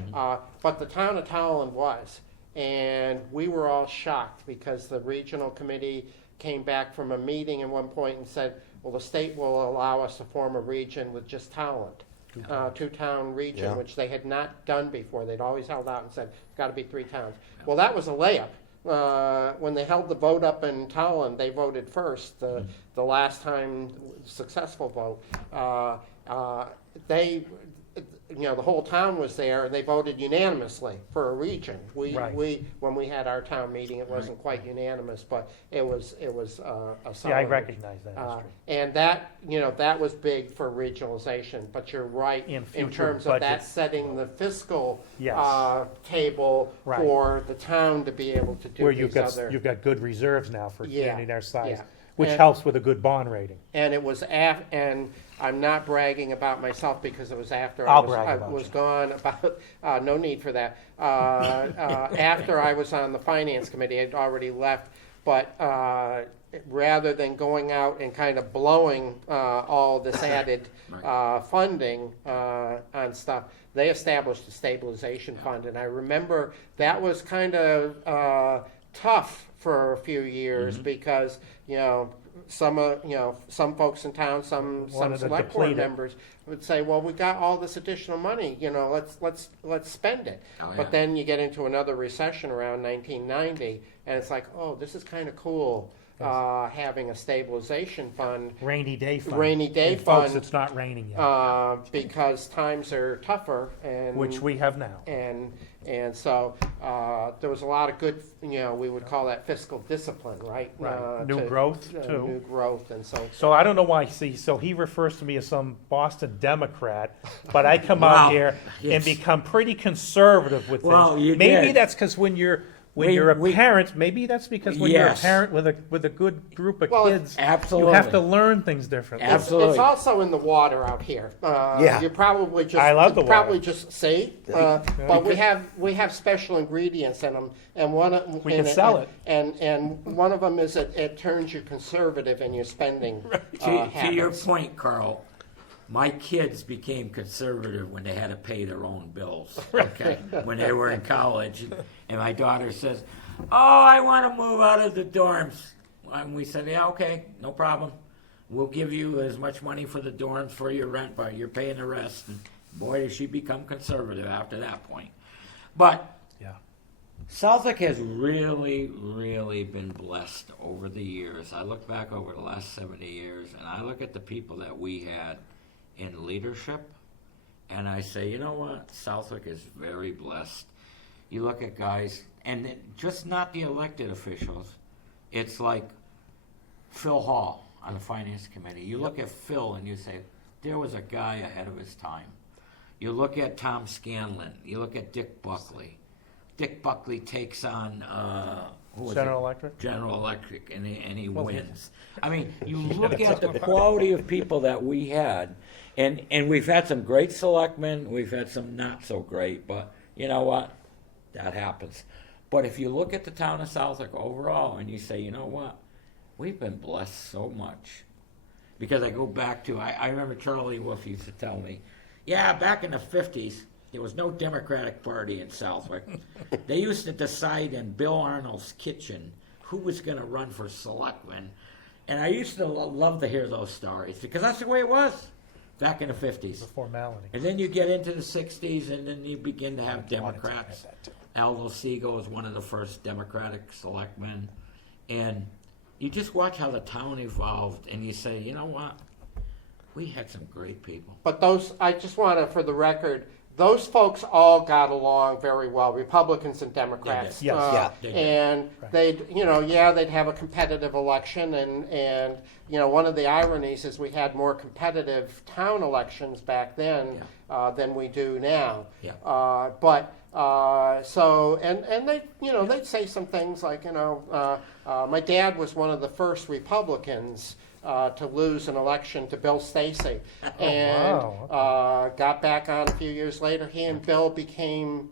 But the town of Towland was. And we were all shocked, because the regional committee came back from a meeting at one point and said, well, the state will allow us to form a region with just Towland. 2-town region, Yeah. which they had not done before. They'd always held out and said, it's got to be 3 towns. Well, that was a layup. When they held the vote up in Towland, they voted first, the last time successful vote. the whole town was there, and they voted unanimously for a region. Right. When we had our town meeting, it wasn't quite unanimous, but it was a solid. Yeah, I recognize that history. And that was big for regionalization, but you're right In in future terms of that budgets. setting the fiscal Yes. table Right. for the town to be able to do Where these you've got good reserves now for a Yeah, community our size, yeah. which And- helps with a good bond rating. And it was and I'm not bragging about myself because it was after I'll I brag about was you. gone about, no need for that. After I was on the finance committee, I'd already left, but rather than going out and kind of blowing all this added funding on stuff, they established a stabilization fund. And I remember that was kind of tough for a few years because, some folks in town, some Wanted to select deplete board it. members would say, well, we got all this additional money, let's spend it. Oh, yeah. But then you get into another recession around 1990, and it's like, oh, this is kind of cool, having a stabilization fund, Rainy day fund. Rainy day And folks, fund. it's not raining yet, because times are tougher, and which we have now. and so there was a lot of good, we would call that fiscal discipline, right? Right. New growth, too. New growth, and so. So I don't know why, so he refers to me as some Boston Democrat, but I come Wow. out here and Yes. become pretty conservative with Well, things. you Maybe did. that's because when you're a parent, maybe that's because when you're a Yes. parent with a good group of Well, kids, absolutely. you have to learn things differently. Absolutely. It's also in the water out here. Yeah. You probably just. I love the you probably water. just see, but we have special ingredients in them, and We can sell it. And one of them is it turns you conservative in your spending To your habits. point, Carl, my kids became conservative when they had to pay their own bills, okay, when they were in college. And my daughter says, oh, I want to move out of the dorms. And we said, yeah, okay, no problem. We'll give you as much money for the dorms for your rent, but you're paying the rest. And boy, did she become conservative after that point. But Yeah. Southwick has really, really been blessed over the years. I look back over the last 70 years, and I look at the people that we had in leadership, and I say, you know what? Southwick is very blessed. You look at guys, and just not the elected officials. It's like Phil Hall on the Finance Committee. You look at Phil and you say, there was a guy ahead of his time. You look at Tom Scanlon. You look at Dick Buckley. Dick Buckley takes on who was General it? Electric? General Electric, and he Well, wins. I mean, you look at the quality of people that we had, and we've had some great selectmen, we've had some not so great, but you know what? That happens. But if you look at the town of Southwick overall, and you say, you know what? We've been blessed so much. Because I go back to, I remember Charlie Wolf used to tell me, yeah, back in the 50s, there was no Democratic Party in Southwick. They used to decide in Bill Arnold's kitchen who was going to run for selectman. And I used to love to hear those stories because that's the way it was back in the 50s. It's a formality. And then you get into the 60s and then you begin to have Democrats. That too. Aldo Segal was one of the first Democratic selectmen. And you just watch how the town evolved and you say, you know what? We had some great people. But I just want to, for the record, those folks all got along very well, Republicans and Democrats. They did. Yes. Yeah. They did. And they'd have a competitive election, and one of the ironies is we had more competitive town elections back then than we do now. Yeah. And they'd say some things like, my dad was one of the first Republicans to lose an election to Bill Stacy, and wow. got back on a few years later. He and Bill became,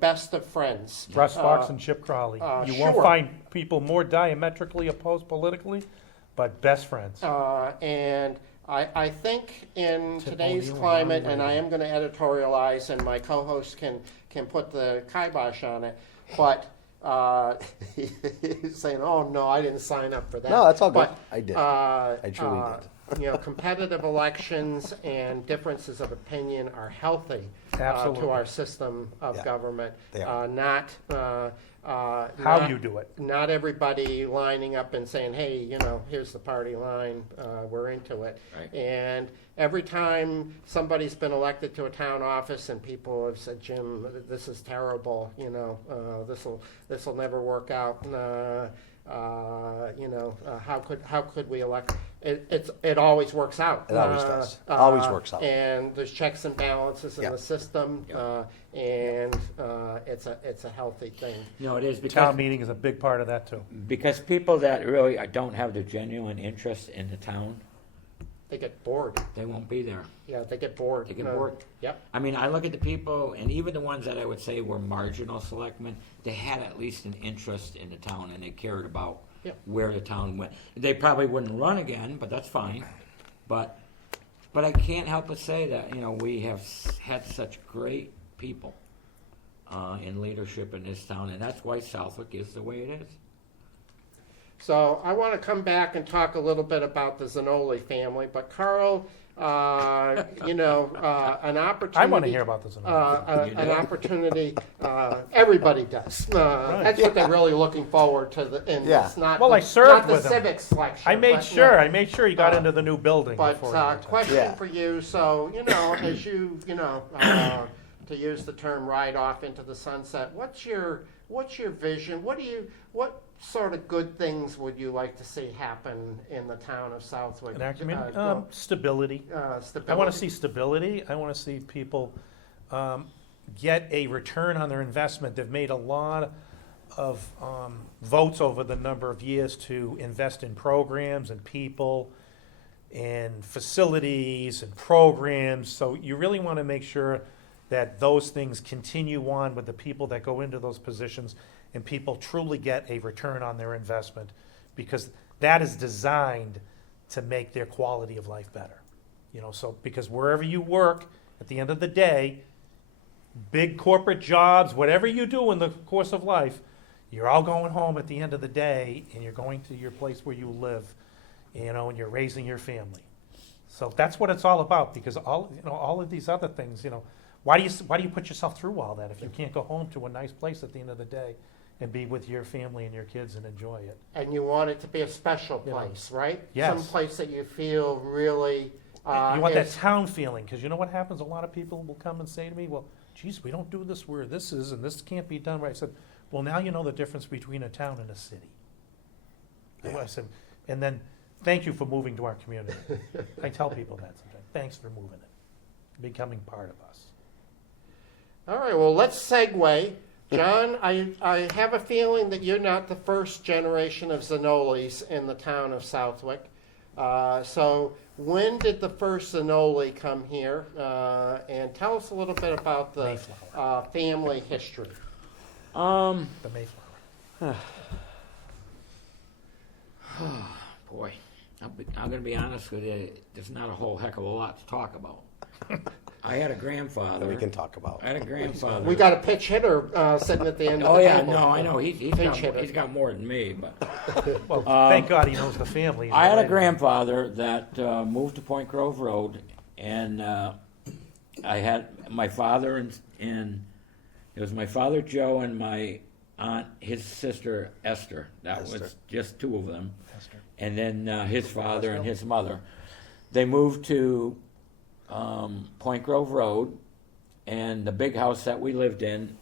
best of friends. Russ Fox and Chip Crawley. You won't sure. find people more diametrically opposed politically, but best friends. And I think in Tip today's O'Neill, climate, Ronnie and I am going to editorialize, and my co-host can put the kibosh on it, but he's saying, "Oh no, I didn't sign up for that." No, that's all good. But, I did. I truly did. competitive elections and differences of opinion are healthy to Absolutely. our system of Yeah, government. they are. How Not- you do it. Not everybody lining up and saying, hey, here's the party line, we're into it. Right. And every time somebody's been elected to a town office and people have said, Jim, this is terrible, this'll never work out. How could we elect? It always works out. It always does. Always works out. And there's checks and balances in Yeah. the system, and it's a healthy thing. No, it is Town meeting is a big part of that too. because people that really don't have the genuine interest in the town, They get bored. they won't be there. Yeah, they get bored. They get bored. Yep. I mean, I look at the people, and even the ones that I would say were marginal selectmen, they had at least an interest in the town, and they cared about Yeah. where the town went. They probably wouldn't run again, but that's fine. But I can't help but say that we have had such great people in leadership in this town, and that's why Southwick is the way it is. So I want to come back and talk a little bit about the Zanolli family, but Karl, an opportunity. I want to hear about this. An opportunity. Everybody does. That's what they're really looking forward to. Yeah. It's not Well, the, I served not the with him. civics lecture. I made but, sure you got uh, into the new building But before you retired. question Yeah. for you. So as you to use the term ride off into the sunset, what's your vision? What sort of good things would you like to see happen in the town of Southwick? In our community, Well, stability. stability. I want to see stability. I want to see people get a return on their investment. They've made a lot of votes over the number of years to invest in programs and people and facilities and programs. So you really want to make sure that those things continue on with the people that go into those positions and people truly get a return on their investment, because that is designed to make their quality of life better. So because wherever you work, at the end of the day, big corporate jobs, whatever you do in the course of life, you're all going home at the end of the day, and you're going to your place where you live, and you're raising your family. So that's what it's all about, because all of these other things, why do you put yourself through all that if you can't go home to a nice place at the end of the day and be with your family and your kids and enjoy it? And you want it to be a special Yeah. place, right? Yes. Some place that you feel really. You want that is- town feeling, because you know what happens? A lot of people will come and say to me, well, geez, we don't do this where this is, and this can't be done right. I said, well, now you know the difference between a town and a city. I said, and then, thank you for moving to our community. I tell people that sometimes. Thanks for moving it, becoming part of us. All right, well, let's segue. John, I have a feeling that you're not the first generation of Zanollis in the town of Southwick. So when did the first Zanolli come here? And tell us a little bit about the Mayflower. family history. Um, The Mayflower. boy, I'm going to be honest with you. There's not a whole heck of a lot to talk about. I had a grandfather. That we can talk about. I had a grandfather. We got a pitch hitter sitting at the end of Oh the yeah, table. no, I know. He's Pinch hitter. got more than me, but Well, thank God he knows the family. I had a grandfather that moved to Point Grove Road, and I had my father and it was my father Joe and my aunt, his sister Esther. That Esther. was just two of them, Esther. and then his father and his mother. They moved to Point Grove Road, and the big house that we lived in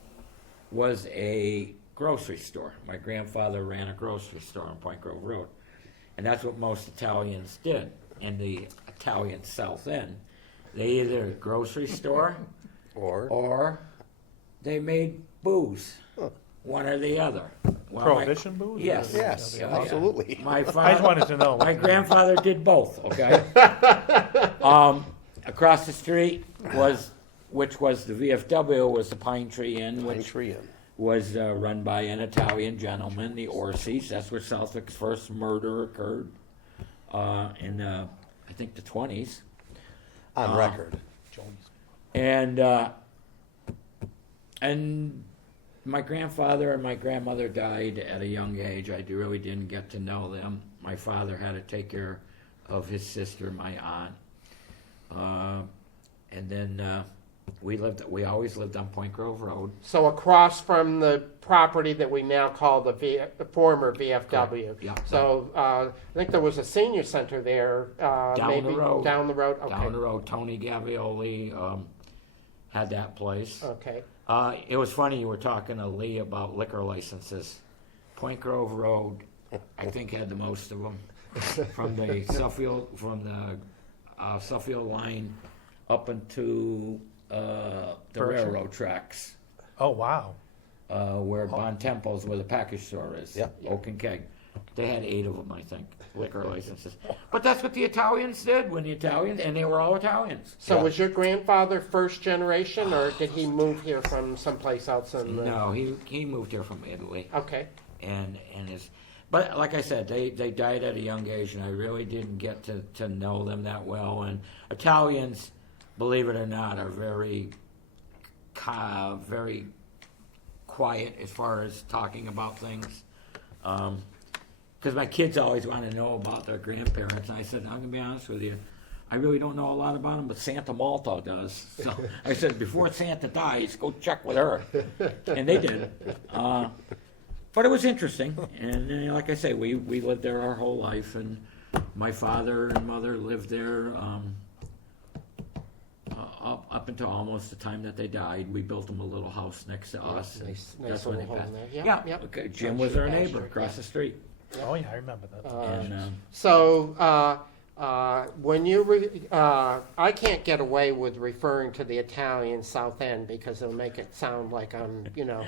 was a grocery store. My grandfather ran a grocery store on Point Grove Road, and that's what most Italians did in the Italian South End. They either a grocery store or they made booze, one or the other. Well, Prohibition booze? Yes. Yes, Yeah, yeah. absolutely. My I just father, wanted to know. my grandfather did both. Okay. Across the street which was the VFW, was the Pine Tree Inn, Pine which Tree Inn. was run by an Italian gentleman, the Orsi's. That's where Southwick's first murder occurred in, I think, the 20s. On record. And my grandfather and my grandmother died at a young age. I really didn't get to know them. My father had to take care of his sister, my aunt. And then we always lived on Point Grove Road. So across from the property that we now call the former VFW. Yeah. So I think there was a senior center there. Down maybe the road. Down the road. Okay. Down the road, Tony Gavioli had that place. Okay. It was funny, you were talking to Lee about liquor licenses. Point Grove Road, I think, had the most of them. From the Suffield line up into the Berkshire? railroad tracks, Oh, wow. where Bon Tempo's, where the package store is. Yep. Oak and Keg. They had 8 of them, I think, liquor licenses. But that's what the Italians did and they were all Italians. So Yeah. was your grandfather first generation, or did he move here from someplace else in the? No, he moved here from Italy. Okay. and but like I said, they died at a young age, and I really didn't get to know them that well. And Italians, believe it or not, are very very quiet as far as talking about things. Because my kids always want to know about their grandparents, and I said, I'm gonna be honest with you, I really don't know a lot about them, but Santa Malta does. So I said, before Santa dies, go check with her, and they did. But it was interesting, and like I say, we lived there our whole life, and my father and mother lived there up until almost the time that they died. We built them a little house next to us. and Nice that's when little they home passed. there. Yeah, Yep. okay, Jim Nice was our pasture, neighbor across yeah. the street. Oh, yeah, I remember that. And So when I can't get away with referring to the Italian South End because it'll make it sound like I'm, No,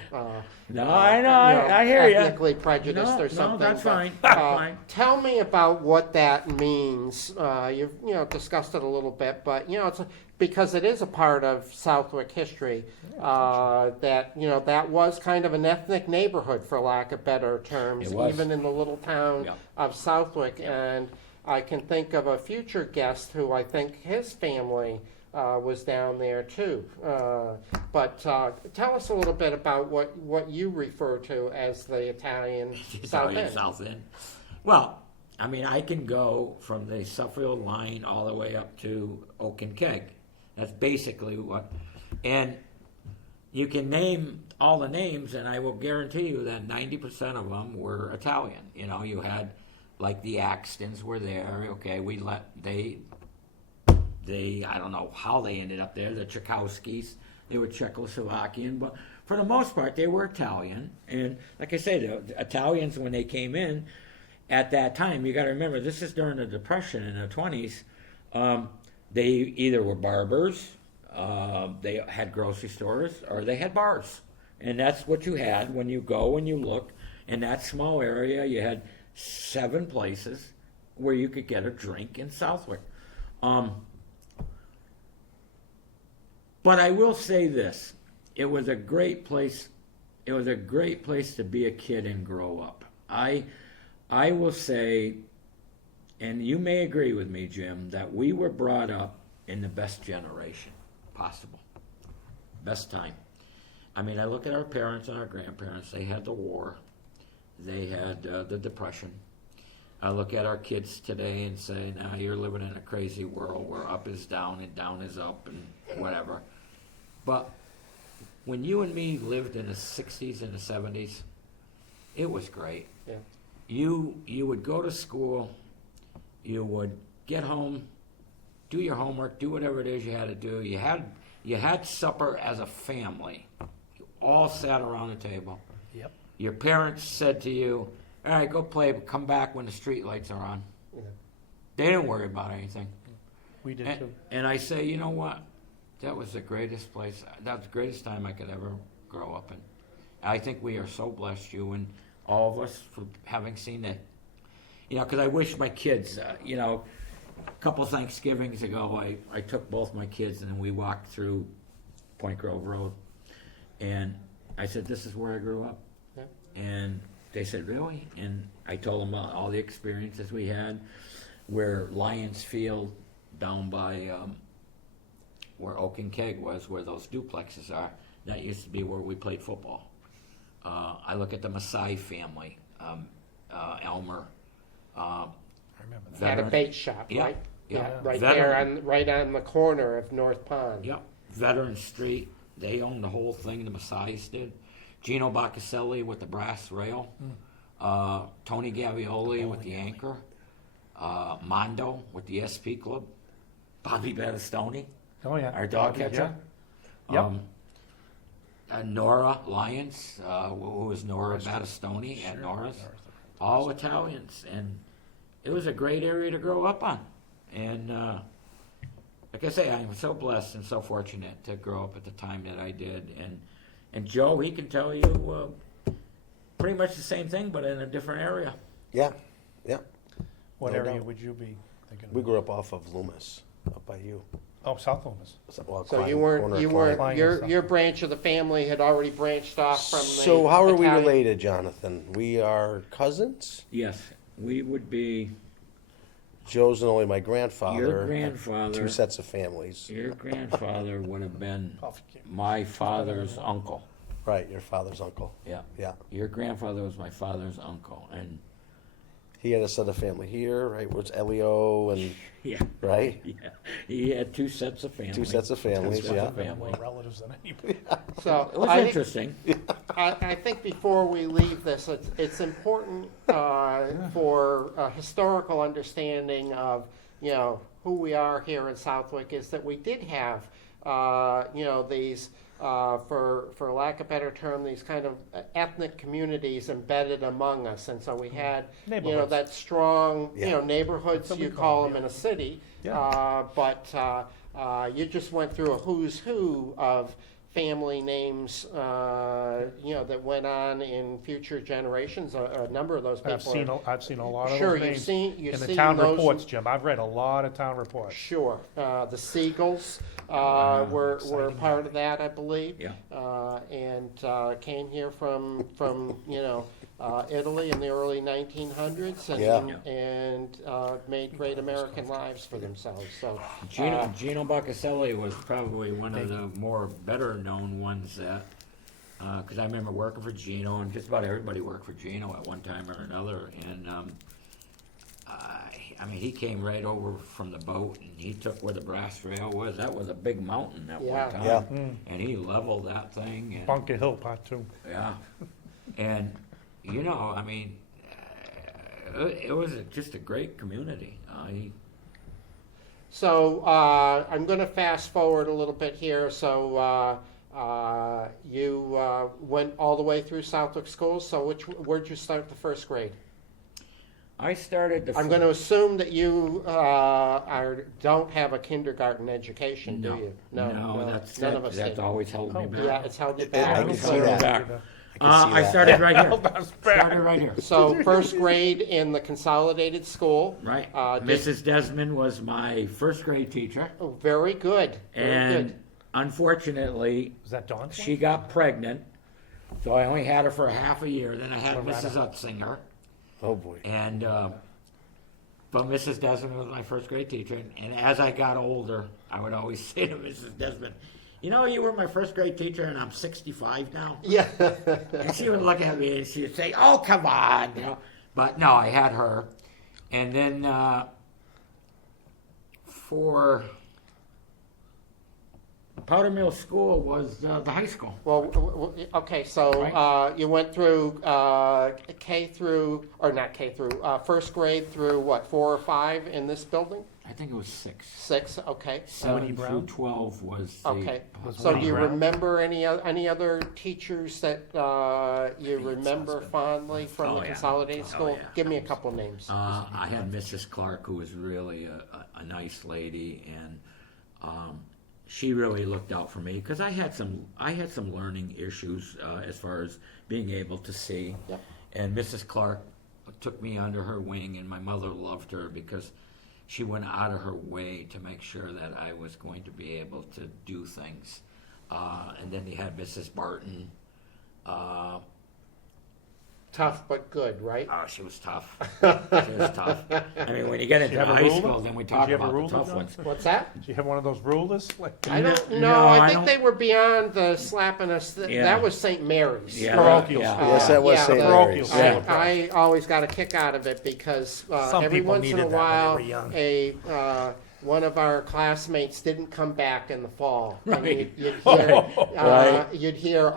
I know, I hear ya. ethnically prejudiced No, or something. that's but, fine, that's fine. Tell me about what that means. You've discussed it a little bit, but it's because it is a part of Southwick history that that was kind of an ethnic neighborhood, for lack of better terms, It was. even in the little town Yeah. of Southwick. And I can think of a future guest who I think his family was down there too. But tell us a little bit about what you refer to as the Italian South Italian End. South End. Well, I mean, I can go from the Suffield line all the way up to Oak and Keg. That's basically what, and you can name all the names, and I will guarantee you that 90% of them were Italian. You had, like, the Axtons were there. Okay, they I don't know how they ended up there. The Tchaikovskys, they were Czechoslovakian, but for the most part, they were Italian. And like I said, the Italians, when they came in at that time, you got to remember, this is during the Depression in the 20s. They either were barbers, they had grocery stores, or they had bars. And that's what you had when you go and you look. In that small area, you had 7 places where you could get a drink in Southwick. But I will say this: it was a great place. It was a great place to be a kid and grow up. I will say, and you may agree with me, Jim, that we were brought up in the best generation possible, best time. I mean, I look at our parents and our grandparents. They had the war. They had the Depression. I look at our kids today and say, now you're living in a crazy world where up is down and down is up and whatever. But when you and me lived in the 60s and the 70s, it was great. Yeah. You would go to school, you would get home, do your homework, do whatever it is you had to do. You had supper as a family. You all sat around the table. Yep. Your parents said to you, all right, go play, but come back when the street lights are on. Yeah. They didn't worry about anything. We did too. And I say, you know what? That was the greatest place. That was the greatest time I could ever grow up in. I think we are so blessed, you and all of us, for having seen it. Because I wish my kids, a couple Thanksgivings ago, I took both my kids and we walked through Point Grove Road. And I said, this is where I grew up. Yeah. And they said, really? And I told them about all the experiences we had, where Lions Field down by where Oak and Keg was, where those duplexes are. That used to be where we played football. I look at the Maasai family, Elmer. remember that. Had a Veteran- bait shop, Yeah, right? yeah. Right Veteran- there, right on the corner of North Pond. Yep, Veteran Street, they owned the whole thing, the Messiahs did. Gino Baccaselli with the brass rail, Tony Gavioli with the anchor, Mondo with the SP Club, Bobby Battistoni, Oh, yeah. our dog catcher. Yep. Nora Lyons, who was Nora Battistoni at Nora's, all Italians, and it was a great area to grow up on. And like I say, I'm so blessed and so fortunate to grow up at the time that I did. And Joe, he can tell you pretty much the same thing, but in a different area. Yeah, yeah. What No area doubt. would you be thinking We of? grew up off of Loomis, up by you. Oh, South Loomis. Well, So Klein, you corner weren't, of you Klein. weren't, Klein your, and your stuff. branch of the family had already branched off from the So how are we Italian- related, Jonathan? We are cousins? Yes, we would be Joe's and only my grandfather. your grandfather. Two sets of families. Your grandfather would have been Coffee cake. my father's uncle. Right, your father's uncle. Yeah. Yeah. Your grandfather was my father's uncle, and He had a set of family here, right, where it's Elio and, yeah, right? yeah, he had two sets of family. Two sets of families, Two sets yeah. of family. More relatives than anybody. So It was I think- interesting. I think before we leave this, it's important for a historical understanding of, who we are here in Southwick, is that we did have, these, for lack of a better term, these kind of ethnic communities embedded among us. And so we had, Neighborhoods. that strong, Yeah. That's neighborhoods, what we you call call them, them in a city. Yeah. But you just went through a who's who of family names, that went on in future generations. A number of those people. I've seen a lot of Sure, those you've names you've in the seen town those- reports, Jim. I've read a lot of town reports. Sure, the Seagulls were exciting. part of that, I believe. Yeah. And came here from Italy in the early 1900s, and Yeah. and made great American lives for themselves. So Gino Baccaselli was probably one of the more better known ones that, because I remember working for Gino, and just about everybody worked for Gino at one time or another. And I mean, he came right over from the boat, and he took where the brass rail was. That was a big mountain at Yeah. one time, Yeah. and he leveled that thing. And, Bunker Hill, Part 2. yeah, and I mean, it was just a great community. So I'm going to fast forward a little bit here. So you went all the way through Southwick Schools. So where'd you start the first grade? I started the. I'm going to assume that you don't have a kindergarten education, do you? No, that's none of us that's did. always held me back. Yeah, it's held you I back. can It's see held me that. back. I can see I that. started right here. Started right here. So first grade in the consolidated school. Right. Did- Mrs. Desmond was my first grade teacher, Oh, very good. Very and good. unfortunately, Was that Dawn's she got pregnant, so I only had her for half a year. Then I had Mrs. Utzinger, Oh, boy. and but Mrs. Desmond was my first grade teacher. And as I got older, I would always say to Mrs. Desmond, you were my first grade teacher, and I'm 65 now. Yeah. And she would look at me and she would say, "Oh, come on," But no, I had her, and then for Powder Mill School was the high school. Well, okay, so Right. you went through first grade through what, 4 or 5 in this building? I think it was 6. 6, okay. 7 Brown? through 12 was the. Okay, Was so do Woody you Brown? remember any other teachers that you remember fondly from Oh, the yeah. consolidated Oh, school? yeah. Give me a couple names. I had Mrs. Clark, who was really a nice lady, and she really looked out for me because I had some learning issues as far as being able to see. Yep. And Mrs. Clark took me under her wing, and my mother loved her because she went out of her way to make sure that I was going to be able to do things. And then you had Mrs. Barton. tough but good, right? Oh, she was tough. She was tough. I mean, when you get into have a high ruler? school, then we Did talk you have a about the ruler, tough John? ones. What's that? Do you have one of those rulers? Like, I don't know. No, I I think don't- they were beyond the slapping us. Yeah. That was St. Mary's. Yeah, Parochial yeah. school. Yes, that was yeah, St. but Mary's. Parochial school. I always got a kick out of it because Some every people once in a needed that when they while, were young. one of our classmates didn't come back in the fall. And Right. you'd hear,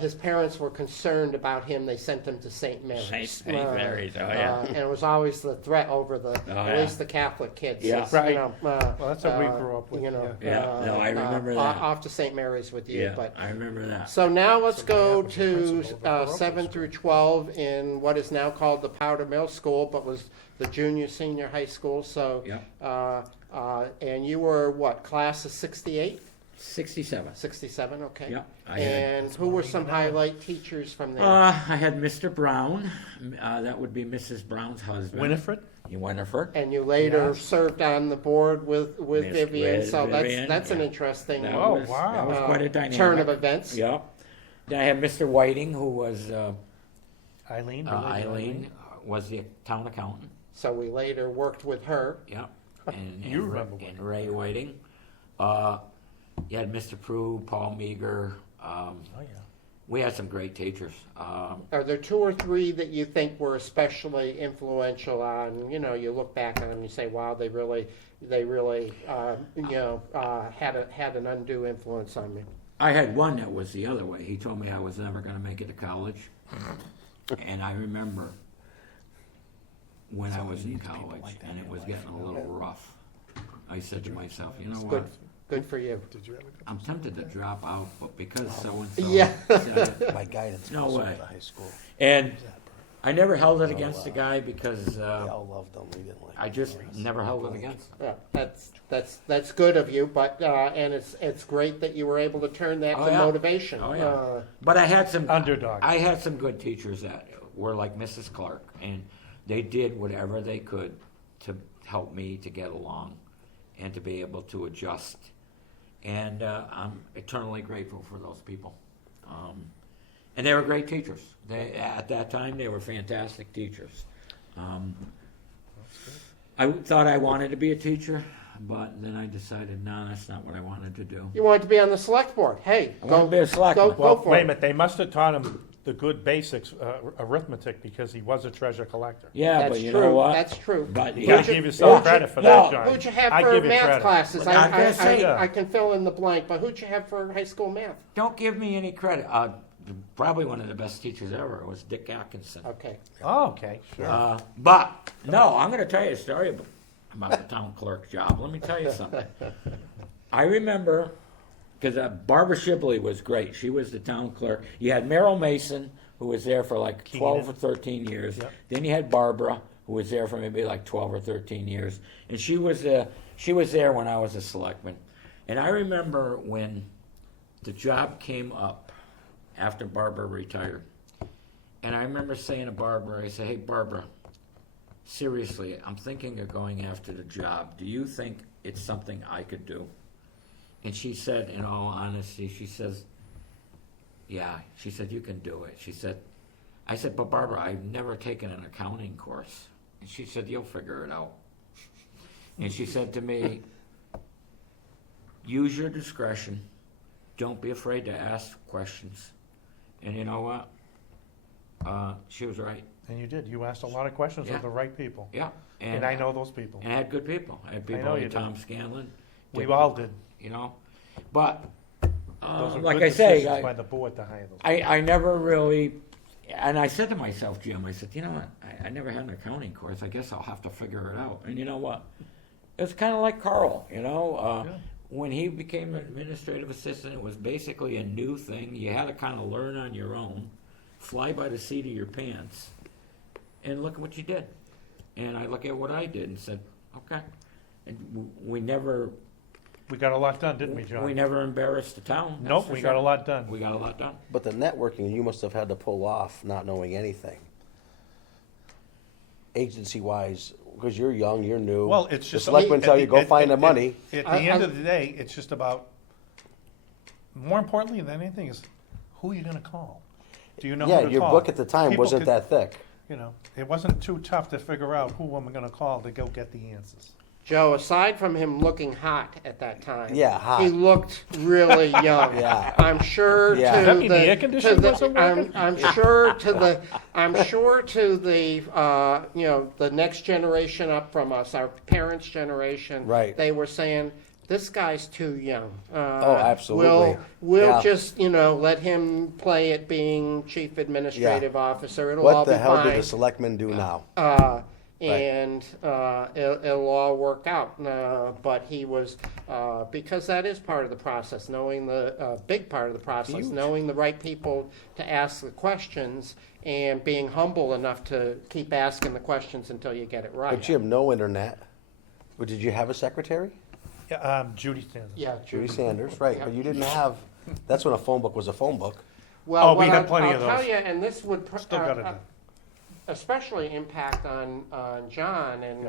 his parents were concerned about him. They sent him to St. Mary's. St. Mary's, oh, yeah. And it was always the threat over at yeah. least the Catholic kids. Yeah. is, Right. You know, Well, that's what we grew up with, You know, yeah. Yeah, no, I remember that. Off to St. Mary's with you, Yeah, but. I remember that. So now let's go happens to to principal of the parochial 7 through 12 in what is now called the Powder Mill School, but was the junior, senior high school. So, Yeah. and you were what, class of 68? 67. 67, okay. Yeah. And who were some highlight teachers from there? I had Mr. Brown. That would be Mrs. Brown's husband. Winifred? Winifred. And you later Yes. served on the board with Miss Vivian, so Vivian, that's an yeah. interesting That Oh, was, wow. That was quite a dynamic. turn of events. Yeah. Then I had Mr. Whiting, who was Eileen? Eileen, was the town accountant. So we later worked with her. Yeah. And, You and, remember and Ray Whiting. You had Mr. Prue, Paul Meager. Oh, yeah. We had some great teachers. Are there two or three that you think were especially influential on, you look back on them and you say, wow, they really, had an undue influence on me? I had one that was the other way. He told me I was never going to make it to college. And I remember when I was in college and it was getting a little rough, I said to myself, you know what? Good for you. I'm tempted to drop out, but because so-and-so Yeah. said it. My guidance No counselor way. at the high school. And I never held it against the guy because They all loved them. We didn't like I just never held it against him. Yeah, that's good of you, but and it's great that you were able to turn that Oh, to yeah. motivation. Oh, yeah. But I had some Underdog. I had some good teachers that were like Mrs. Clark, and they did whatever they could to help me to get along and to be able to adjust. And I'm eternally grateful for those people. And they were great teachers. At that time, they were fantastic teachers. I thought I wanted to be a teacher, but then I decided, no, that's not what I wanted to do. You wanted to be on the select board. Hey, I wanted to be a selectman. go Well, for wait a it. minute, they must have taught him the good basics, arithmetic, because he was a treasure collector. Yeah, That's but you true. know what? That's true. But You yeah. gotta give yourself Yeah. credit for No. that, John. Who'd you have I for give you math credit. classes? Well, I'm gonna say- I can fill in the blank, but who'd you have for high school math? Don't give me any credit. Probably one of the best teachers ever was Dick Atkinson. Okay. Oh, okay, sure. But no, I'm going to tell you a story about the town clerk job. Let me tell you something. I remember because Barbara Shibley was great. She was the town clerk. You had Merrill Mason, who was there for like 12 or 13 years. Yep. Then you had Barbara, who was there for maybe like 12 or 13 years, and she was there when I was a selectman. And I remember when the job came up after Barbara retired. And I remember saying to Barbara, I said, hey, Barbara, seriously, I'm thinking of going after the job. Do you think it's something I could do? And she said, in all honesty, she says, yeah. She said, you can do it. I said, but Barbara, I've never taken an accounting course. And she said, you'll figure it out. And she said to me, use your discretion. Don't be afraid to ask questions. And you know what? She was right. And you did. You asked a lot of questions Yeah. of the right people. Yeah. And I know those people. And I had good people. I had people know like you did. Tom Scanlon. We Dick, all did. You know? But, Those are like good I say, decisions by the board to hire those. I never really, and I said to myself, Jim, I said, you know what? I never had an accounting course. I guess I'll have to figure it out. And you know what? It's kind of like Karl, you know? Yeah. When he became an administrative assistant, it was basically a new thing. You had to kind of learn on your own, fly by the seat of your pants, and look at what you did. And I look at what I did and said, okay. And we never We got a lot done, didn't we, John? we never embarrassed the town. that's Nope, for we sure. got a lot done. We got a lot done. But the networking you must have had to pull off, not knowing anything. Agency-wise, because you're young, you're new. Well, it's just. The selectmen at tell the- you, go find the money. At the I- end of the day, it's just about, more importantly than anything, is who you're gonna call. Do you know Yeah, who to your call? book at the time People wasn't could- that thick. You know, it wasn't too tough to figure out who am I gonna call to go get the answers. Joe, aside from him looking hot at that time, Yeah, hot. he looked really young. Yeah. I'm sure Yeah. to Does that mean the the, air to conditioning the wasn't working? I'm sure to the I'm sure to the you know, the next generation up from us, our parents' generation, Right. they were saying, this guy's too young. Oh, absolutely. We'll Yeah. just, you know, let him play at being chief administrative officer. It'll all What be the hell fine. did the selectmen do now? And it'll all work out. But he was, because that is part of the process, knowing the, big part of the process, Huge. knowing the right people to ask the questions and being humble enough to keep asking the questions until you get it right. But Jim, no internet. But did you have a secretary? Yeah, Judy Sanders. Yeah, Judy Sanders, right, but you didn't have, that's when a phone book was a phone book. Well, Oh, we what had plenty of I'll tell those. you, and this would Still got it. especially impact on John, and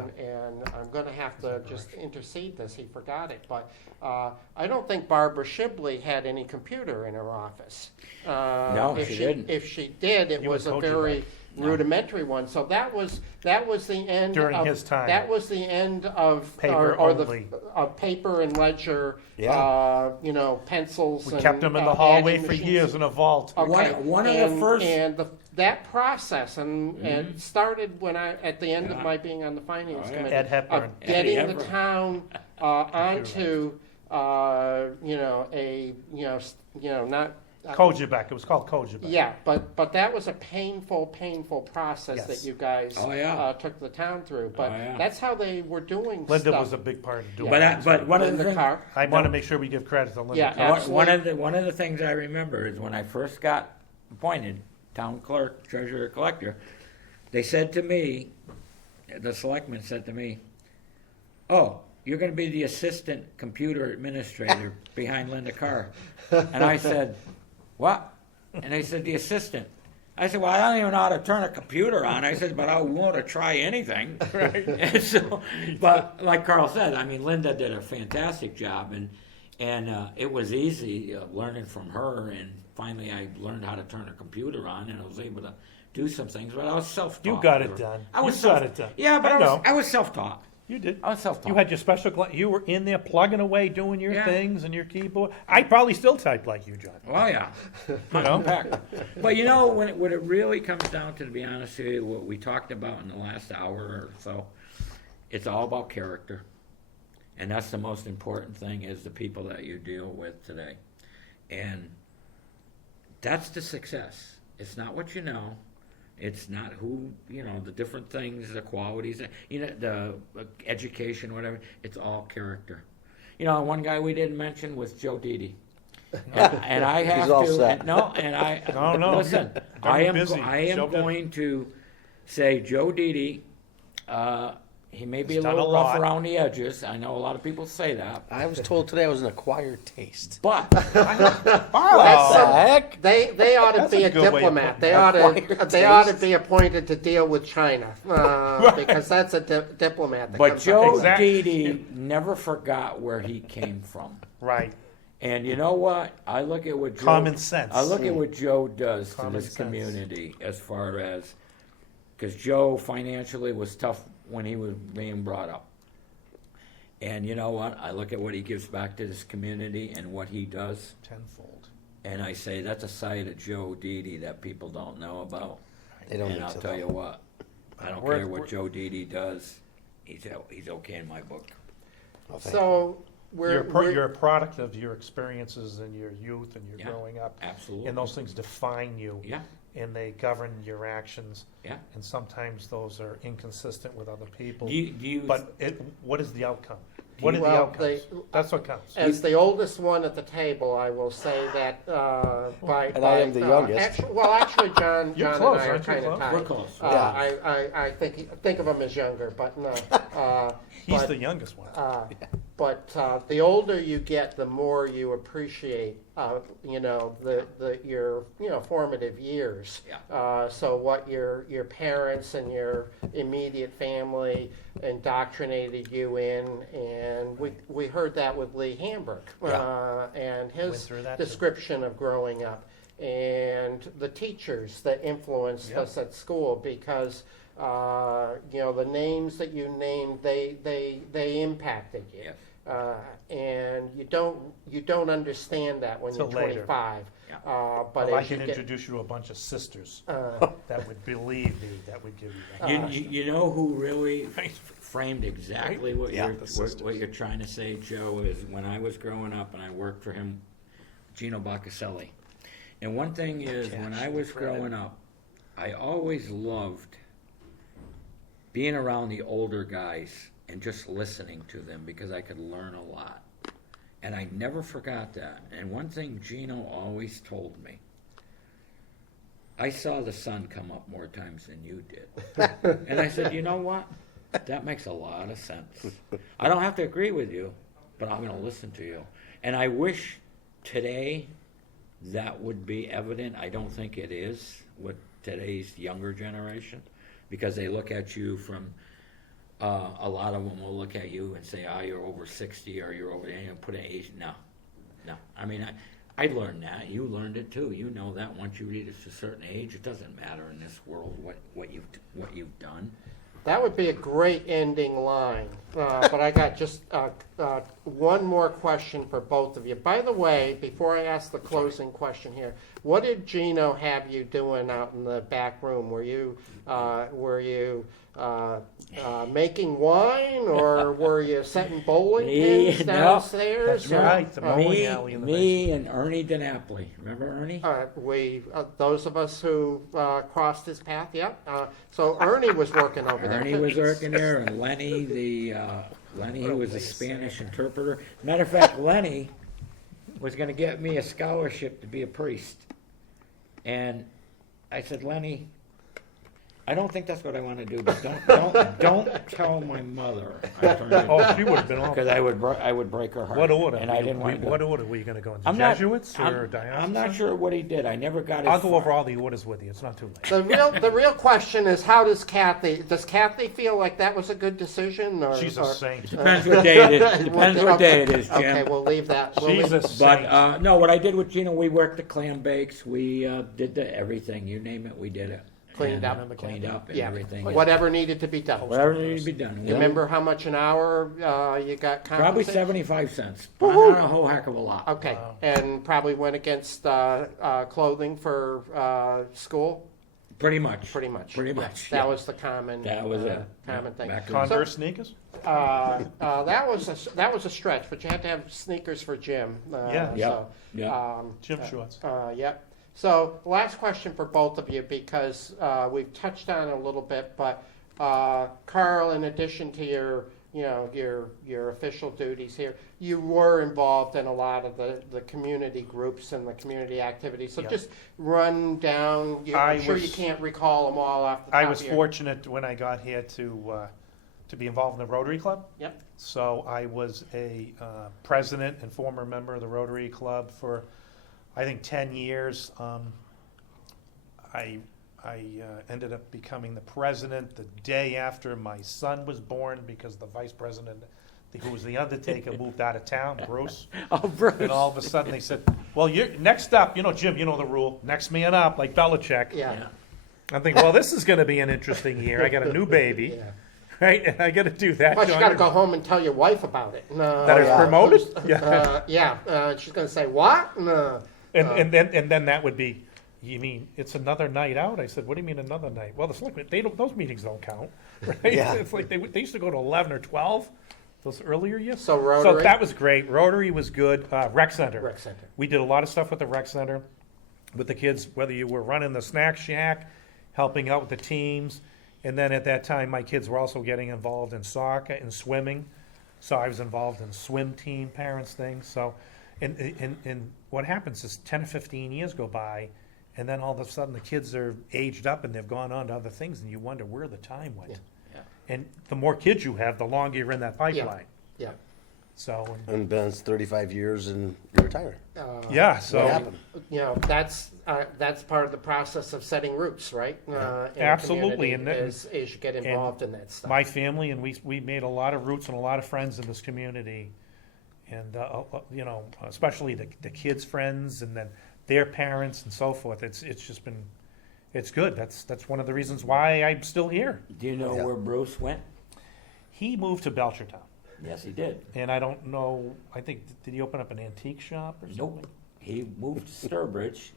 I'm going to have to just intercede this. He forgot it, but I don't think Barbara Shibley had any computer in her office. No, if she didn't. If she did, it You was would a coach her very rudimentary one. So that was the end During of, his time. That was the end of Paper or only. of paper and ledger. Yeah. You know, pencils. We and, kept them in the hallway adding for machines. years in a vault. Okay. One of the first- That process and started when at the end of Yeah. my being on the finance Oh, yeah. committee Ed Hepburn. of getting Eddie the Hepburn. town onto you know not Kojabek, it was called Kojabek. yeah, but that was a painful process Yes. that you guys Oh, yeah. took the town through. But Oh, yeah. that's how they were doing Linda stuff. was a big part of doing But it. but one of the Linda things, Carr. I want to make sure we give credit to Linda. Yeah, Carr. absolutely. one of the things I remember is when I first got appointed town clerk, treasurer, collector, they said to me, the selectmen said to me, "Oh, you're going to be the assistant computer administrator behind Linda Carr," and I said, "What?" And they said, "The assistant." I said, "Well, I don't even know how to turn a computer on." I said, "But I want to try anything." And so, but like Karl said, I mean, Linda did a fantastic job, and it was easy learning from her. And finally, I learned how to turn a computer on, and I was able to do some things. But I was self-taught. You got it done. I was You got it done. Yeah, but I I know. was self-taught. You did. I was self-taught. You had your special, you were in there plugging away, doing your Yeah. things and your keyboard. I probably still type like you, John. Well, yeah. You know? But you know, when it really comes down to be honest with you, what we talked about in the last hour or so, it's all about character. And that's the most important thing is the people that you deal with today. And that's the success. It's not what you know. It's not who, you know, the different things, the qualities, you know, the education, whatever. It's all character. You know, one guy we didn't mention was Joe Didi. And I have all to, set. and, no, and I, No, listen, very I am busy. Joe did- going to say Joe Didi, he may be He's a done little a rough lot. around the edges. I know a lot of people say that. I was told today I was an acquired taste. But That's What the heck? They ought to That's be a a good way of diplomat. putting They ought to be appointed to deal with China because that's a diplomat. That but comes Joe up. Exactly. Didi never forgot where he came from. Right. And you know what? I look at what Joe, Common sense. I look at what Joe does Common to this sense. community as far as because Joe financially was tough when he was being brought up. And you know what? I look at what he gives back to this community and what he does, Tenfold. and I say that's a side of Joe Didi that people don't know about. They don't And need I'll to tell know. you what, I don't We're- care what we're- Joe Didi does. He's okay in my book. Oh, thank you. So we're You're a product of your experiences and your youth and your Yeah. growing up. Absolutely. And those things define you. Yeah. And they govern your actions. Yeah. And sometimes those are inconsistent with other people. Do you But what is the outcome? What are the Well, outcomes? That's what counts. as the oldest one at the table, I will say that by And I am the youngest. Actually, John You're and close, I are aren't you? kind of Close? tied. We're close. Yeah. I think of him as younger, but no. He's but- the youngest one. But the older you get, the more you appreciate, your formative years. Yeah. So what your parents and your immediate family indoctrinated you in, and we heard that with Lee Hamburg and Went his through that too. description of growing up. and the teachers that influenced us at school, because the names that you named, they impacted you. Yes. And you don't understand that when Till you're later. 25. Yeah. But Well, I as you can get, introduce you to a bunch of sisters that would believe me, that would give you that. You know who really framed exactly what Yeah, you're the sisters. what you're trying to say, Joe, is when I was growing up and I worked for him, Gino Baccaselli. And one thing is, when I was growing up, I always loved being around the older guys and just listening to them because I could learn a lot. And I never forgot that. And one thing Gino always told me, I saw the sun come up more times than you did. And I said, you know what? That makes a lot of sense. I don't have to agree with you, but I'm going to listen to you. And I wish today that would be evident. I don't think it is with today's younger generation, because they look at you from, a lot of them will look at you and say, oh, you're over 60 or you're over, put an age. No. I mean, I learned that. You learned it too. You know that once you reach a certain age, it doesn't matter in this world what you've done. that would be a great ending line. But I got just one more question for both of you. By the way, before I ask the closing question here, what did Gino have you doing out in the back room? Were you making wine, or were you setting bowling pins No, downstairs? that's right. The bowling alley in the Me and Ernie DiNapoli. Remember Ernie? Those of us who crossed his path, yeah. So Ernie was working over there. Ernie was working there, and Lenny, Lenny, who was a Spanish interpreter. Matter of fact, Lenny was going to get me a scholarship to be a priest. And I said, Lenny, I don't think that's what I want to do, but don't tell my mother. Oh, she would have been awful. Because I would break her heart. What order? And I didn't want to. What order were you going to go into? I'm not- Jesuits or I'm diocesan? not sure what he did. I never got. I'll his go over all the orders with you. It's not too late. The real question is, how does Kathy feel like that was a good decision? Or, She's a saint. Depends what day it is. Depends what day it is, Jim. Okay, we'll leave that. She's a saint. But no, what I did with Gina, we worked the clam bakes. We did everything. You name it, we did it. Cleaned up. Cleaned up, and Yeah, everything. whatever needed to be done. Whatever needed to be done. You remember how much an hour you got Probably compensated? 75 cents. Not a whole heck of a lot. Okay, and probably went against clothing for school? Pretty much. Pretty much. Pretty Yeah, much. That yeah. was the common, That was it. common thing. Back in- Converse sneakers? That was a stretch, but you had to have sneakers for gym. Yeah. Yeah. So, Yeah. Gym shorts. Yep. So, last question for both of you, because we've touched on it a little bit, but Karl, in addition to your official duties here, you were involved in a lot of the community groups and the community activities. So Yeah. just run down. I'm sure you can't recall them all off the top I of was your... fortunate when I got here to be involved in the Rotary Club. Yep. So I was a president and former member of the Rotary Club for, I think, 10 years. I ended up becoming the president the day after my son was born, because the vice president, who was the undertaker, moved out of town, Bruce. Oh, Bruce. And all of a sudden they said, well, you're next up, Jim, you know the rule, next man up, like Belichick. Yeah. Yeah. I'm thinking, well, this is going to be an interesting year. I got a new baby, Yeah. right? And I got to do that. But you John. got to go home and tell your wife about it. No. That is promoted? She's going to say, what? No. And then that would be, you mean it's another night out? I said, what do you mean another night? Well, the selectmen, those meetings don't count, right? Yeah. It's like they used to go to 11 or 12, those earlier years. So Rotary? So that was great. Rotary was good. Rec Center. Rec Center. We did a lot of stuff with the Rec Center, with the kids, whether you were running the snack shack, helping out with the teams. And then at that time, my kids were also getting involved in soccer and swimming. So I was involved in swim team parents things. So, and what happens is 10 or 15 years go by, and then all of a sudden the kids are aged up and they've gone on to other things, and you wonder where the time went. Yeah. And the more kids you have, the longer you're in that pipeline. Yeah. So, And Ben's 35 years and you're retiring. yeah, What so happened? That's part of the process of setting roots, right? In the Absolutely, community, and is you get involved in that stuff. my family and we made a lot of roots and a lot of friends in this community. And, especially the kids' friends, and then their parents and so forth. It's just been, it's good. That's one of the reasons why I'm still here. Do you know Yeah. where Bruce went? He moved to Belchertown, Yes, he did. and I don't know, I think, did he open up an antique shop or something? Nope. He moved to Sturbridge,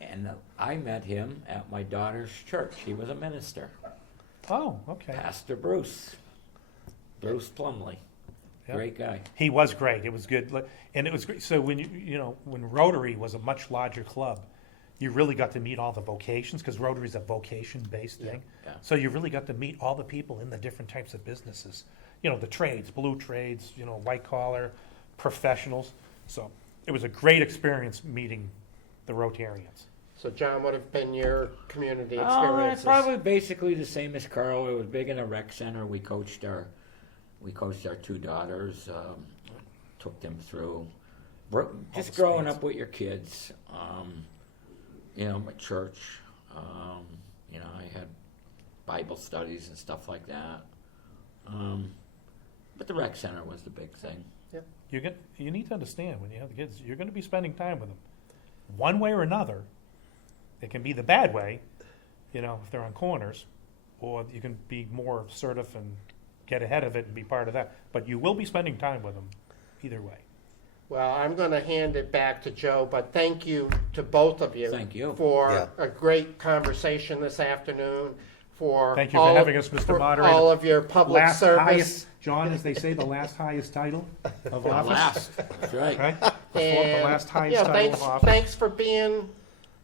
and I met him at my daughter's church. He was a minister. Oh, okay. Pastor Bruce. Bruce Plumley. Yeah. Great guy. He was great. It was good. And it was great. So when when Rotary was a much larger club, you really got to meet all the vocations, because Rotary is a vocation-based thing. Yeah. So you really got to meet all the people in the different types of businesses. The trades, blue trades, white collar, professionals. So it was a great experience meeting the Rotarians. So John, what have been your community It's experiences? probably basically the same as Karl. It was big in a rec center. We coached our two daughters, took them through just the growing speeds. up with your kids. My church. I had Bible studies and stuff like that. But the rec center was the big thing. You need to understand, when you have the kids, you're going to be spending time with them. One way or another, it can be the bad way, if they're on corners, or you can be more assertive and get ahead of it and be part of that. But you will be spending time with them either way. Well, I'm going to hand it back to Joe, but thank you to both of you. Thank you. For Yeah. a great conversation this afternoon, for Thank you for having us, Mr. for Moderator. all of your public Last service. highest, John, as they say, the last highest title of The office. last. That's right. Right? The And, last highest title thanks, of office. thanks for being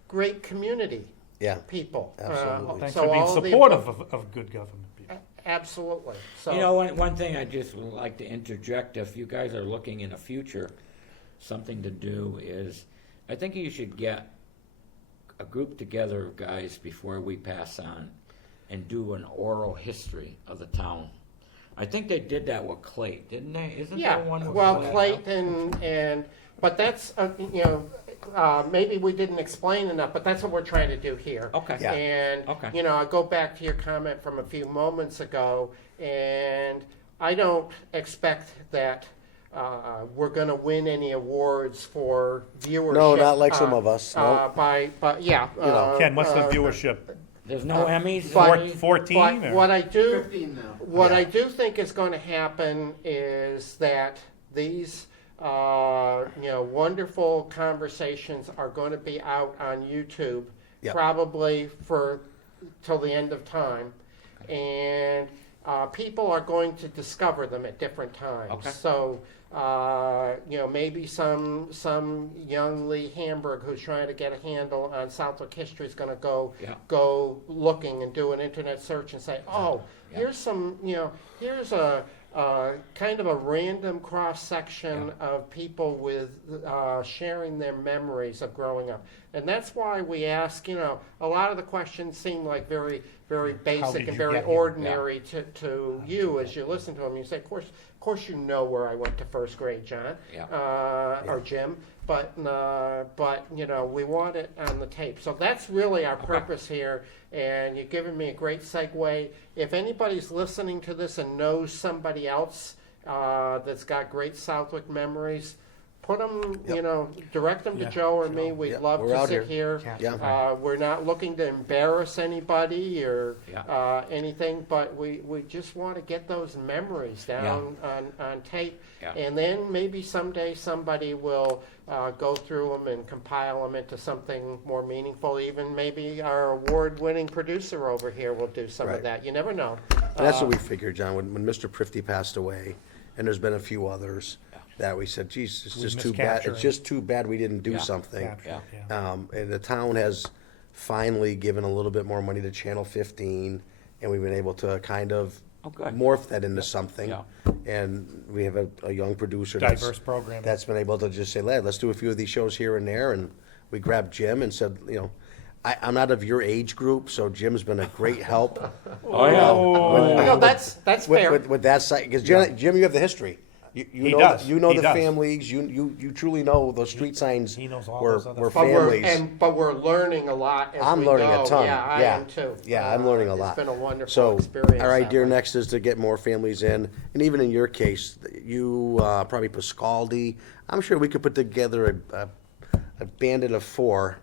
great community Yeah. people. Absolutely. Thanks so for being all the- supportive of good government people. Absolutely. So, One thing I just would like to interject, if you guys are looking in the future, something to do is, I think you should get a group together of guys before we pass on and do an oral history of the town. I think they did that with Clayton, didn't they? Isn't yeah, there one with well, Clayton? Clayton but that's, maybe we didn't explain enough, but that's what we're trying to do here. Okay. Yeah. And, Okay. I go back to your comment from a few moments ago, and I don't expect that we're going to win any awards for viewership. No, not like some of us, no. Yeah. Ken, what's the viewership? There's no Emmys? but- Any? 14? But or- what I do, 15 now. what Yeah. I do think is going to happen is that these, wonderful conversations are going to be out on YouTube, Yep. probably till the end of time, and people are going to discover them at different times. Okay. So, maybe some young Lee Hamburg who's trying to get a handle on Southwick history is going to Yeah. go looking and do an internet search and say, oh, Yeah. here's a kind of a random cross section of people with sharing their memories of growing up, and that's why we ask. A lot of the questions seem like very, very basic did and you very get here? ordinary to you as you listen to them. You say, of course, where I went to first grade, John, Yeah. or Jim, but we want it on the tape. So that's really our purpose here, and you've given me a great segue. If anybody's listening to this and knows somebody else that's got great Southwick memories, put them, direct them to Yeah, Joe or Joe. me. We'd Yeah, love we're to out sit here. Yeah. We're not looking to embarrass anybody or Yeah. anything, but we just want to get those memories down on tape. Yeah. And then maybe someday somebody will go through them and compile them into something more meaningful. Even maybe our award-winning producer over here will do some of Right. that. You never know. And that's what we figured, John, when Mr. Prifty passed away, and there's been a few others, that we said, geez, it's We just too bad, miscapturing. it's just too bad we didn't do Yeah. something. Capture, Yeah. And the town has finally given a little bit more money to Channel 15, and we've been able to kind of Oh, good. morph that into something. Yeah. And we have a young producer Diverse programming. that's been able to just say, let's do a few of these shows here and there, and we grabbed Jim and said, I'm not of your age group, so Jim's been a great help. Oh, yeah. No, that's fair. With that side, because Jim, you have the history. You He know, does. You know He the does. families. You truly know those street signs. he knows all were, those other were families. But we're learning a lot as I'm we learning go. a ton. Yeah, I am too. Yeah, I'm learning a lot. It's been a wonderful So, experience. our that idea way. next is to get more families in, and even in your case, you probably Pascaldi. I'm sure we could put together a bandit of four.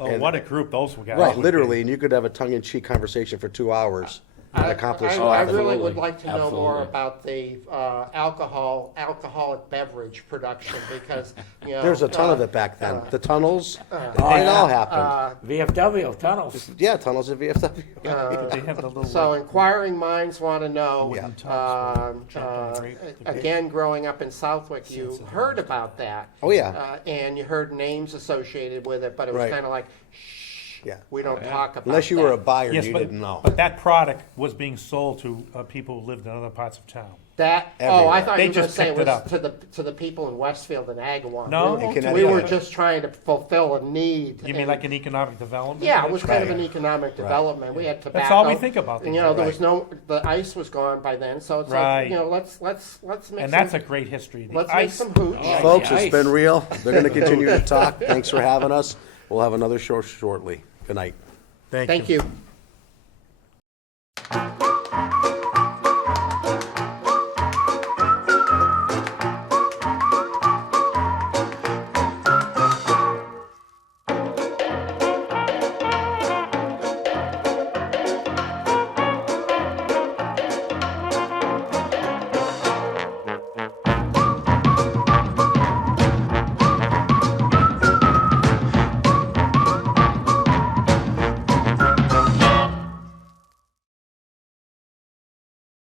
Oh, what a group those guys. Right, literally, and you could have a tongue-in-cheek conversation for 2 hours and accomplish a I lot. really absolutely. would like to know more Absolutely. about the alcoholic beverage production because, you know. There's a ton of it back then. The tunnels, it all happened. VFW tunnels. Yeah, tunnels at VFW. They have the little. So inquiring minds want to know, Wooden again, growing up in Southwick, you heard about that. Oh, yeah. And you heard names associated with it, but it was Right. kind of like, shh, Yeah. we don't talk about that. Unless you were a buyer, Yes, you but, didn't know. but that product was being sold to people who lived in other parts of town. That, oh, Everywhere. I thought They you were going to just say it picked was it up. to the people in Westfield and Agawam. No, In We Connecticut. were just trying to fulfill a need. You mean like an economic development? Yeah, it was kind of Right. an economic development. We had tobacco. That's all we think about And, these you know, there days. was no, the ice was gone by then, so it's Right. like, you know, let's make And that's a some, great history. The let's make ice- some hooch. Oh. Folks, the it's ice. been real. They're going to continue to talk. Thanks for having us. We'll have another show shortly. Good night. Thank you.